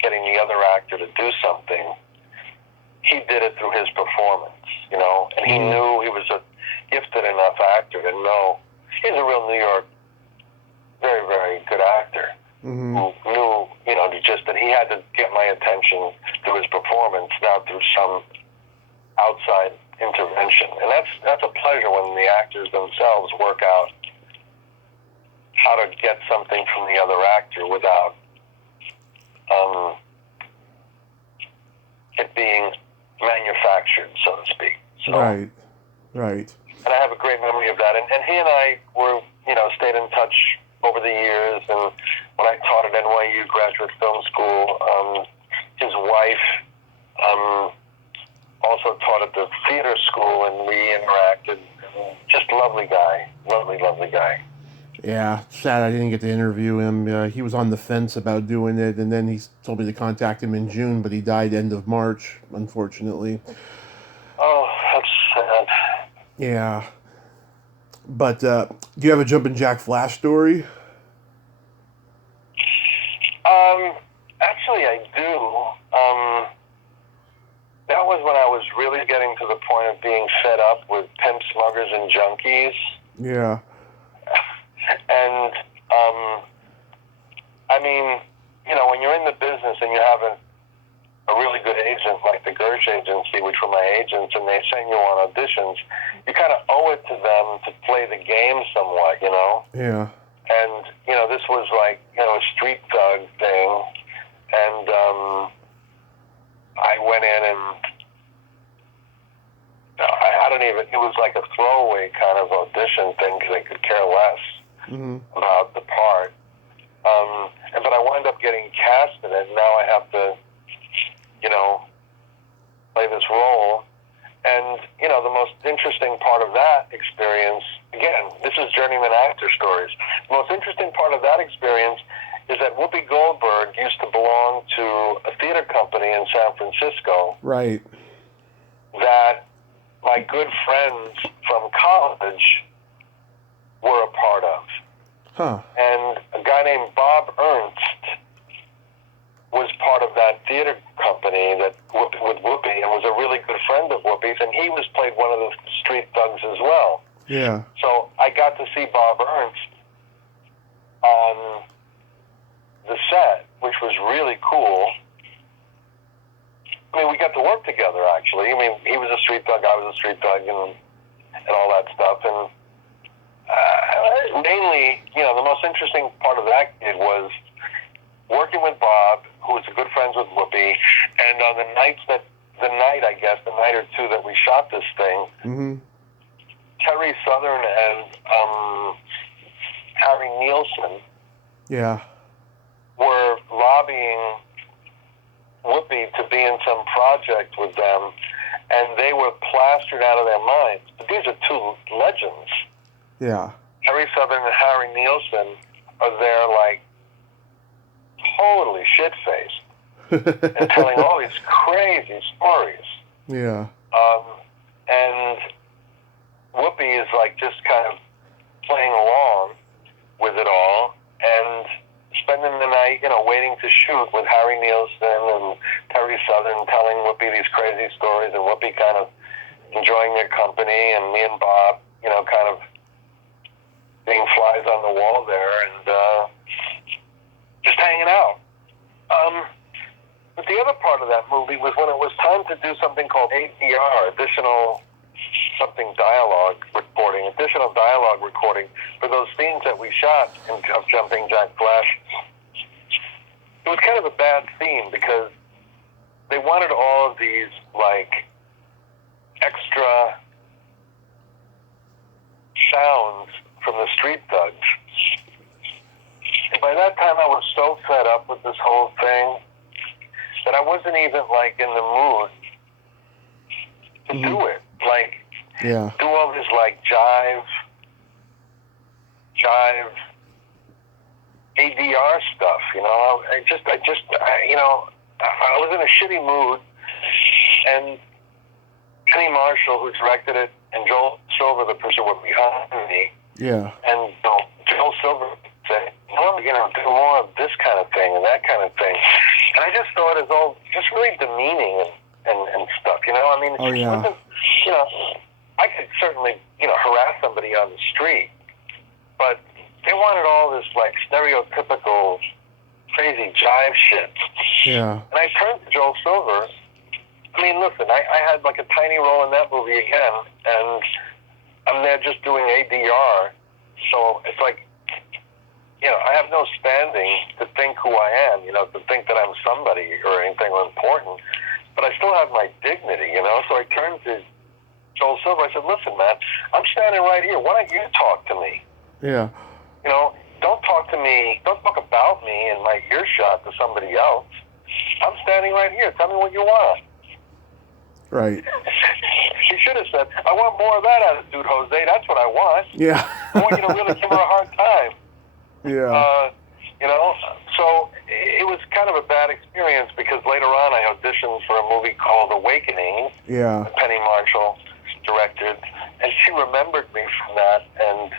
getting the other actor to do something, he did it through his performance, you know, and he knew he was a gifted enough actor to know he's a real New York, very, very good actor who knew, you know, just that he had to get my attention through his performance, not through some outside intervention. And that's a pleasure when the actors themselves work out how to get something from the other actor without it being manufactured, so to speak. So, Right. Right. and I have a great memory of that. And he and I were, you know, stayed in touch over the years. And when I taught at NYU Graduate Film School, his wife also taught at the theater school, and we interacted. Just lovely guy. Lovely, lovely guy. Yeah, sad I didn't get to interview him. He was on the fence about doing it, and then he told me to contact him in June, but he died end of March, unfortunately. Oh, that's sad. Yeah. But do you have a Jumpin Jack Flash story? Actually, I do. That was when I was really getting to the point of being fed up with pimps, muggers, and junkies. Yeah. And, I mean, you know, when you're in the business and you have a really good agent like the Gersh Agency, which were my agents, and they send you on auditions, you kind of owe it to them to play the game somewhat, you know? Yeah. And, you know, this was like, you know, a street thug thing. And I went in and I don't even, it was like a throwaway kind of audition thing because I could care less about the part. But I wound up getting cast in it, and now I have to, you know, play this role. And, you know, the most interesting part of that experience, again, this is journeyman actor stories. The most interesting part of that experience is that Whoopi Goldberg used to belong to a theater company in San Francisco. Right. That my good friends from college were a part of. Huh. And a guy named Bob Ernst was part of that theater company that with Whoopi, and was a really good friend of Whoopi's, and he was played one of the street thugs as well. Yeah. So I got to see Bob Ernst on the set, which was really cool. I mean, we got to work together, actually. I mean, he was a street thug, I was a street thug, and all that stuff. And mainly, you know, the most interesting part of that gig was working with Bob, who was good friends with Whoopi, and on the night or two that we shot this thing, Terry Southern and Harry Nielsen Yeah. were lobbying Whoopi to be in some project with them, and they were plastered out of their minds. But these are two legends. Yeah. Terry Southern and Harry Nielsen are there like totally shit-faced and telling all these crazy stories. Yeah. And Whoopi is like just kind of playing along with it all, and spending the night, waiting to shoot with Harry Nielsen and Terry Southern telling Whoopi these crazy stories, and Whoopi kind of enjoying their company, and me and Bob, kind of being flies on the wall there, and just hanging out. But the other part of that movie was when it was time to do something called ADR, additional dialogue recording for those scenes that we shot of Jumping Jack Flash. It was kind of a bad scene because they wanted all of these, extra sounds from the street thugs. And by that time, I was so fed up with this whole thing that I wasn't even, in the mood to do it. Do all this, jive, ADR stuff, I was in a shitty mood, and Penny Marshall, who directed it, and Joel Silver, the producer, were behind me. Yeah. And Joel Silver said, do more of this kind of thing and that kind of thing. And I just thought it was all just really demeaning and stuff, I mean, oh, yeah. It wasn't, I could certainly, harass somebody on the street, but they wanted all this, stereotypical, crazy jive shit. Yeah. And I turned to Joel Silver. I mean, listen, I had, a tiny role in that movie again, and I'm there just doing ADR, so it's I have no standing to think who I am, to think that I'm somebody or anything important, but I still have my dignity, so I turned to Joel Silver. I said, listen, man, I'm standing right here. Why don't you talk to me? Yeah. Don't talk to me. Don't talk about me in my earshot to somebody else. I'm standing right here. Tell me what you want. Right. She should have said, I want more of that attitude, Jose. That's what I want. Yeah. I want you to really give her a hard time. Yeah. So it was kind of a bad experience because later on I auditioned for a movie called Awakening. Yeah. That Penny Marshall directed, and she remembered me from that, and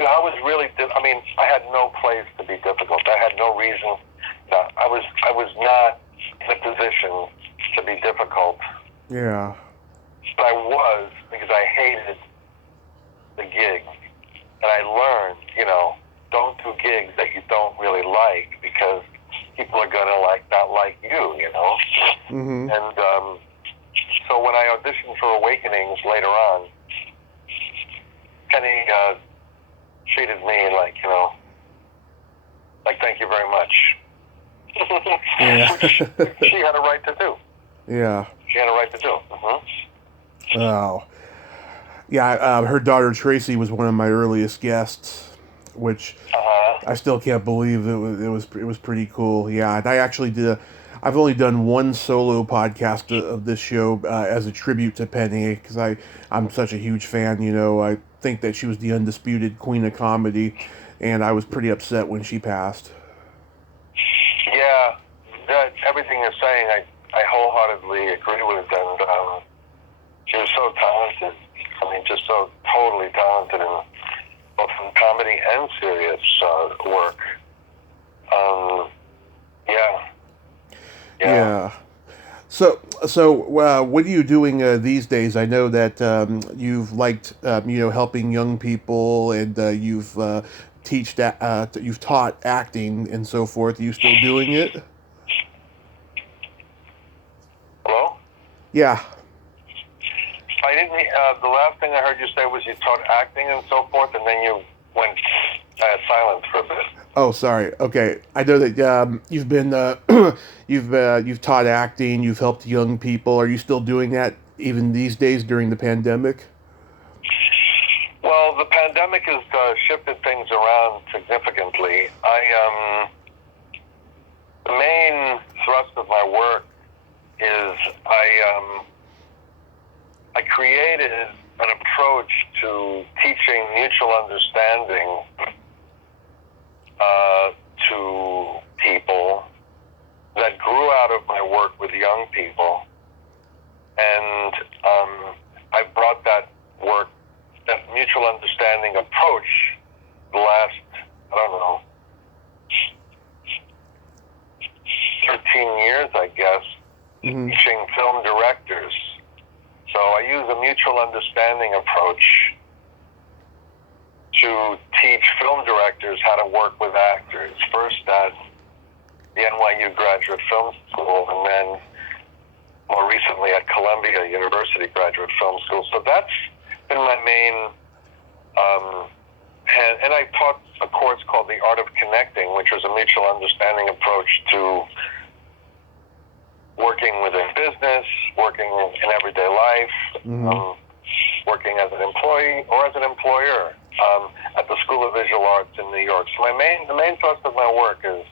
I was really, I had no place to be difficult. I had no reason. I was not in a position to be difficult. Yeah. But I was, because I hated the gig, and I learned, don't do gigs that you don't really like because people are gonna not like you, Mm-hmm. And so when I auditioned for Awakenings later on, Penny treated me thank you very much. Yeah. Which she had a right to do. Yeah. She had a right to do. Mm-hmm. Oh. Yeah, her daughter Tracy was one of my earliest guests, which I still can't believe it was pretty cool. Yeah, and I actually did. I've only done one solo podcast of this show as a tribute to Penny because I'm such a huge fan. I think that she was the undisputed queen of comedy, and I was pretty upset when she passed. Yeah, everything you're saying, I wholeheartedly agree with, and she was so talented. Just so totally talented in both in comedy and serious work. Yeah. So what are you doing these days? I know that you've liked helping young people, and you've you've taught acting and so forth. Are you still doing it? Hello? Yeah. I didn't. The last thing I heard you say was you taught acting and so forth, and then you went silent for a bit. Oh, sorry. Okay, I know that you've been you've taught acting. You've helped young people. Are you still doing that even these days during the pandemic? Well, the pandemic has shifted things around significantly. The main thrust of my work is I created an approach to teaching mutual understanding to people that grew out of my work with young people. And I brought that work, that mutual understanding approach, the last, years, I guess, teaching film directors. So I use a mutual understanding approach to teach film directors how to work with actors. First at the NYU Graduate Film School, and then more recently at Columbia University Graduate Film School. So that's been my main, and I taught a course called The Art of Connecting, which was a mutual understanding approach to working within business, working in everyday life, working as an employee or as an employer at the School of Visual Arts in New York. So the main thrust of my work is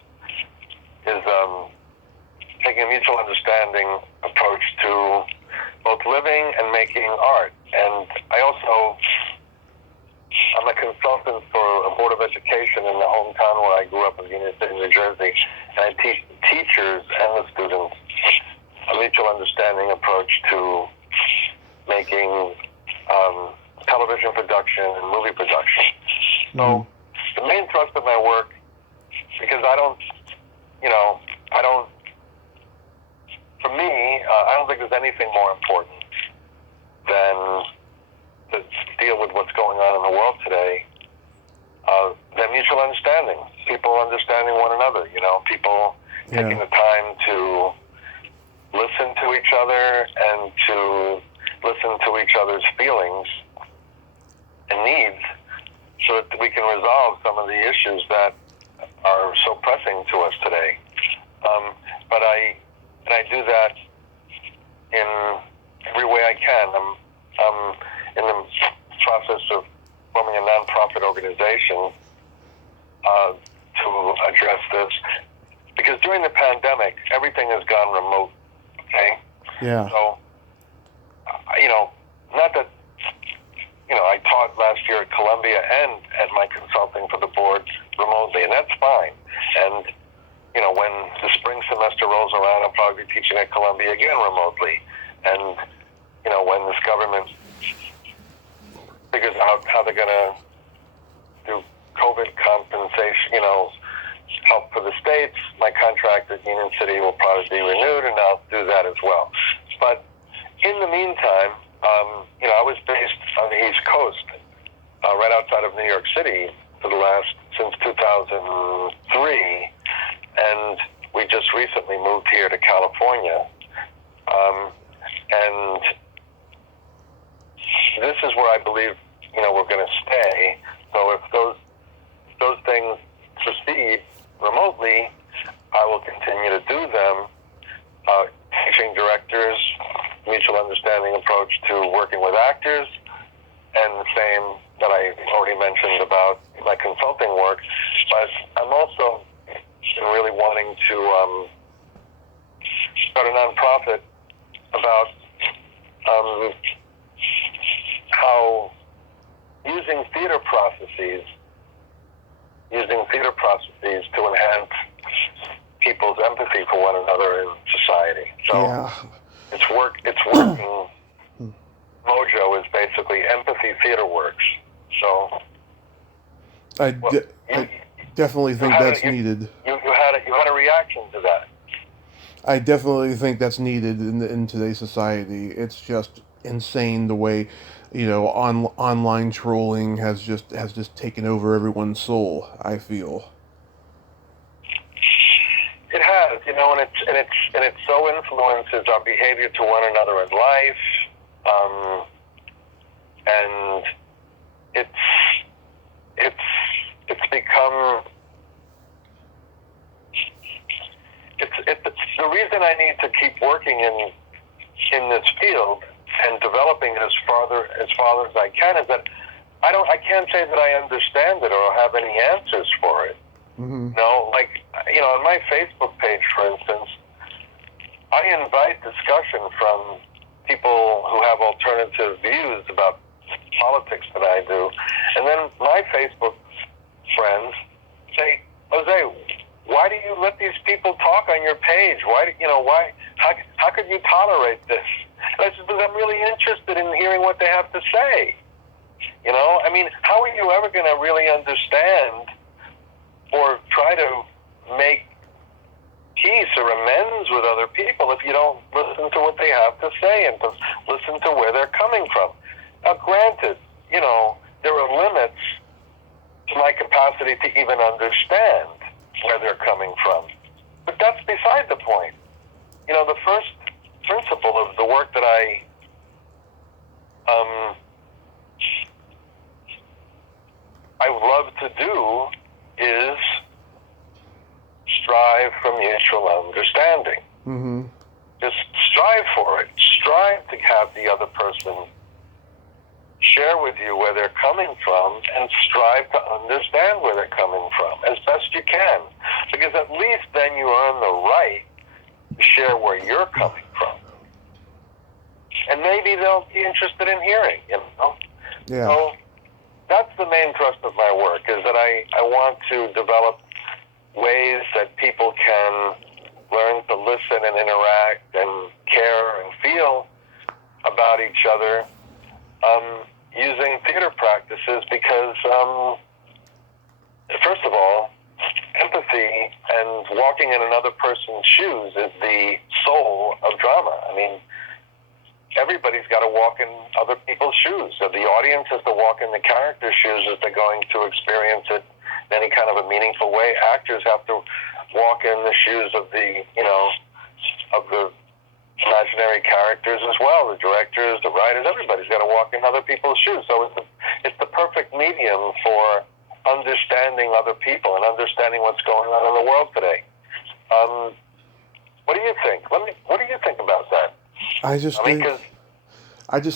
taking a mutual understanding approach to both living and making art. And I'm a consultant for a Board of Education in the hometown where I grew up in Union City, New Jersey, and I teach teachers and the students a mutual understanding approach to making television production and movie production. So the main thrust of my work, because I don't think there's anything more important than to deal with what's going on in the world today, than mutual understanding. People understanding one another, people taking the time to listen to each other and to listen to each other's feelings and needs so that we can resolve some of the issues that are so pressing to us today. But I do that in every way I can. I'm in the process of forming a nonprofit organization to address this, because during the pandemic, everything has gone remote. Okay. Yeah. So, not that, I taught last year at Columbia and at my consulting for the board remotely, and that's fine. And, when the spring semester rolls around, I'll probably be teaching at Columbia again remotely. And, when this government figures out how they're going to do COVID compensation, help for the states, my contract at Union City will probably be renewed, and I'll do that as well. But in the meantime, I was based on the East Coast, right outside of New York City since 2003, and we just recently moved here to California, and this is where I believe, we're going to stay. So if those things proceed remotely, I will continue to do them, teaching directors, mutual understanding approach to working with actors, and the same that I already mentioned about my consulting work. But I'm also really wanting to start a nonprofit about how using theater processes to enhance people's empathy for one another in society. So it's working. Mojo is basically Empathy Theater Works. So I definitely think that's needed. You had a reaction to that. I definitely think that's needed in today's society. It's just insane the way, online trolling has just taken over everyone's soul, I feel. It has, and it so influences our behavior to one another in life, and it's become it's the reason I need to keep working in this field and developing it as far as I can is that I can't say that I understand it or have any answers for it. Mm-hmm. On my Facebook page, for instance, I invite discussion from people who have alternative views about politics that I do, and then my Facebook friends say, Jose, why do you let these people talk on your page? How could you tolerate this? And I said, because I'm really interested in hearing what they have to say. How are you ever going to really understand or try to make peace or amends with other people if you don't listen to what they have to say and to listen to where they're coming from. Now, granted, there are limits to my capacity to even understand where they're coming from. But that's beside the point. The first principle of the work that I love to do is strive for mutual understanding. Mm-hmm. Just strive for it. Strive to have the other person share with you where they're coming from and strive to understand where they're coming from as best you can. Because at least then you earn the right to share where you're coming from. And maybe they'll be interested in hearing, Yeah. So that's the main thrust of my work, is that I want to develop ways that people can learn to listen and interact and care and feel about each other using theater practices because, first of all, empathy and walking in another person's shoes is the soul of drama. I mean, everybody's got to walk in other people's shoes. So the audience has to walk in the character's shoes as they're going to experience it in any kind of a meaningful way. Actors have to walk in the shoes of the imaginary characters as well. The directors, the writers, everybody's got to walk in other people's shoes. So it's the perfect medium for understanding other people and understanding what's going on in the world today. What do you think? What do you think about that? I just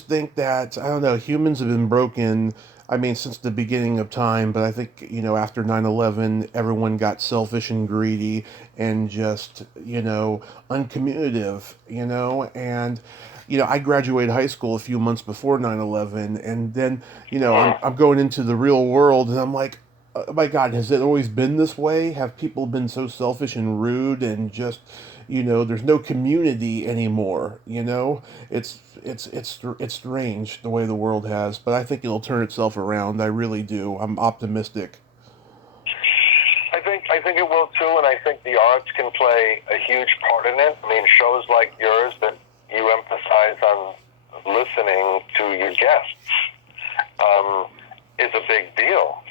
think that, I don't know, humans have been broken, since the beginning of time, but I think, after 9/11, everyone got selfish and greedy and just, uncommunicative, and, I graduated high school a few months before 9/11, and then, I'm going into the real world, and I'm like, oh my God, has it always been this way? Have people been so selfish and rude and just, there's no community anymore, It's strange the way the world has, but I think it'll turn itself around. I really do. I'm optimistic. I think it will too, and I think the arts can play a huge part in it. I mean, shows like yours that you emphasize on listening to your guests is a big deal,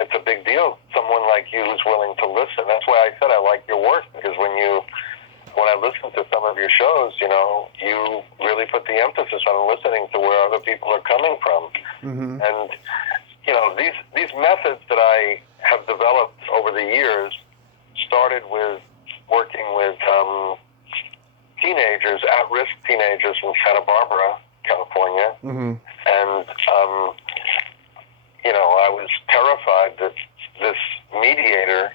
It's a big deal. Someone like you who's willing to listen. That's why I said I like your work, because when I listen to some of your shows, you really put the emphasis on listening to where other people are coming from. Mm-hmm. And, these methods that I have developed over the years started with working with teenagers, at-risk teenagers in Santa Barbara, California. Mm-hmm. And, I was terrified that this mediator,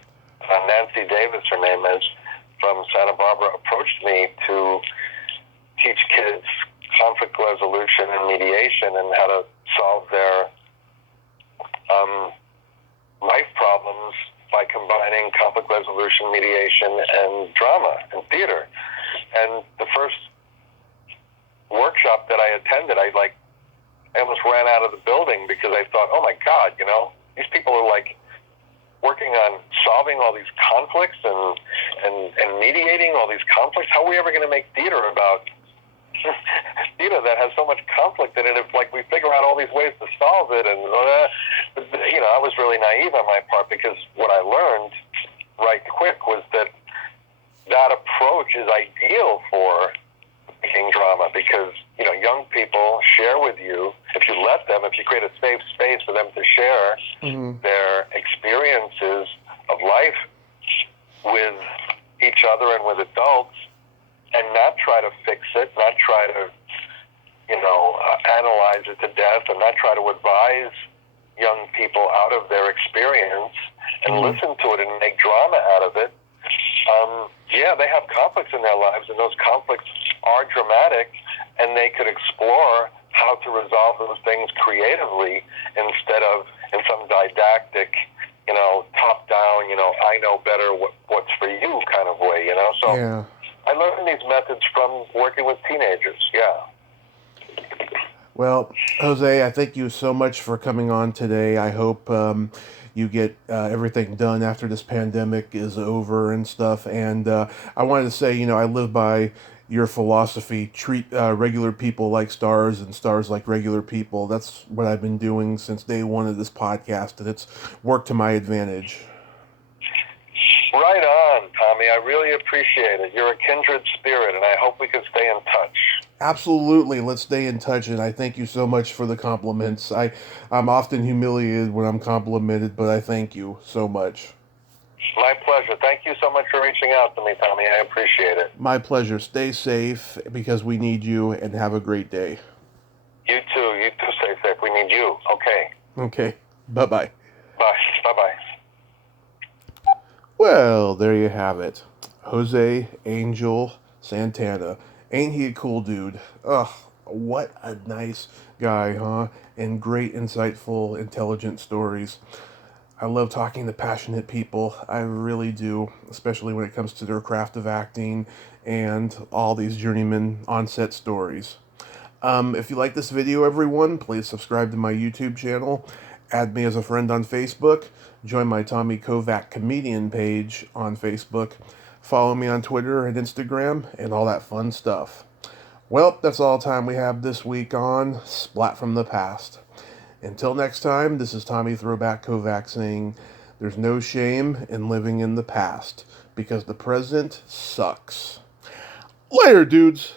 Nancy Davis, her name is, from Santa Barbara, approached me to teach kids conflict resolution and mediation and how to solve their life problems by combining conflict resolution, mediation, and drama and theater. And the first workshop that I attended, I almost ran out of the building because I thought, oh my God, these people are working on solving all these conflicts and mediating all these conflicts. How are we ever going to make theater about theater that has so much conflict in it? If we figure out all these ways to solve it, and I was really naive on my part, because what I learned right quick was that approach is ideal for making drama, because young people share with you, if you let them, if you create a safe space for them to share Mm-hmm. their experiences of life with each other and with adults, and not try to fix it, not try to analyze it to death, and not try to advise young people out of their experience and Mm-hmm. listen to it and make drama out of it. They have conflicts in their lives, and those conflicts are dramatic, and they could explore how to resolve those things creatively instead of in some didactic, top-down, I know better what's for you kind of way, So Yeah. I learned these methods from working with teenagers, yeah. Well, Jose, I thank you so much for coming on today. I hope you get everything done after this pandemic is over and stuff. And I wanted to say, I live by your philosophy: treat regular people like stars and stars like regular people. That's what I've been doing since day one of this podcast, and it's worked to my advantage. Right on, Tommy. I really appreciate it. You're a kindred spirit, and I hope we can stay in touch. Absolutely. Let's stay in touch, and I thank you so much for the compliments. I'm often humiliated when I'm complimented, but I thank you so much. My pleasure. Thank you so much for reaching out to me, Tommy. I appreciate it. My pleasure. Stay safe because we need you, and have a great day. You too. You too. Stay safe. We need you. Okay. Okay. Bye-bye. Bye. Bye-bye. Well, there you have it. Jose Angel Santana. Ain't he a cool dude? Ugh, what a nice guy, huh? And great, insightful, intelligent stories. I love talking to passionate people. I really do, especially when it comes to their craft of acting and all these journeyman on-set stories. If you like this video, everyone, please subscribe to my YouTube channel, add me as a friend on Facebook, join my Tommy Kovac comedian page on Facebook, follow me on Twitter and Instagram, and all that fun stuff. Well, that's all the time we have this week on Splat from the Past. Until next time, this is Tommy Throwback Kovac saying, there's no shame in living in the past, because the present sucks. Later, dudes!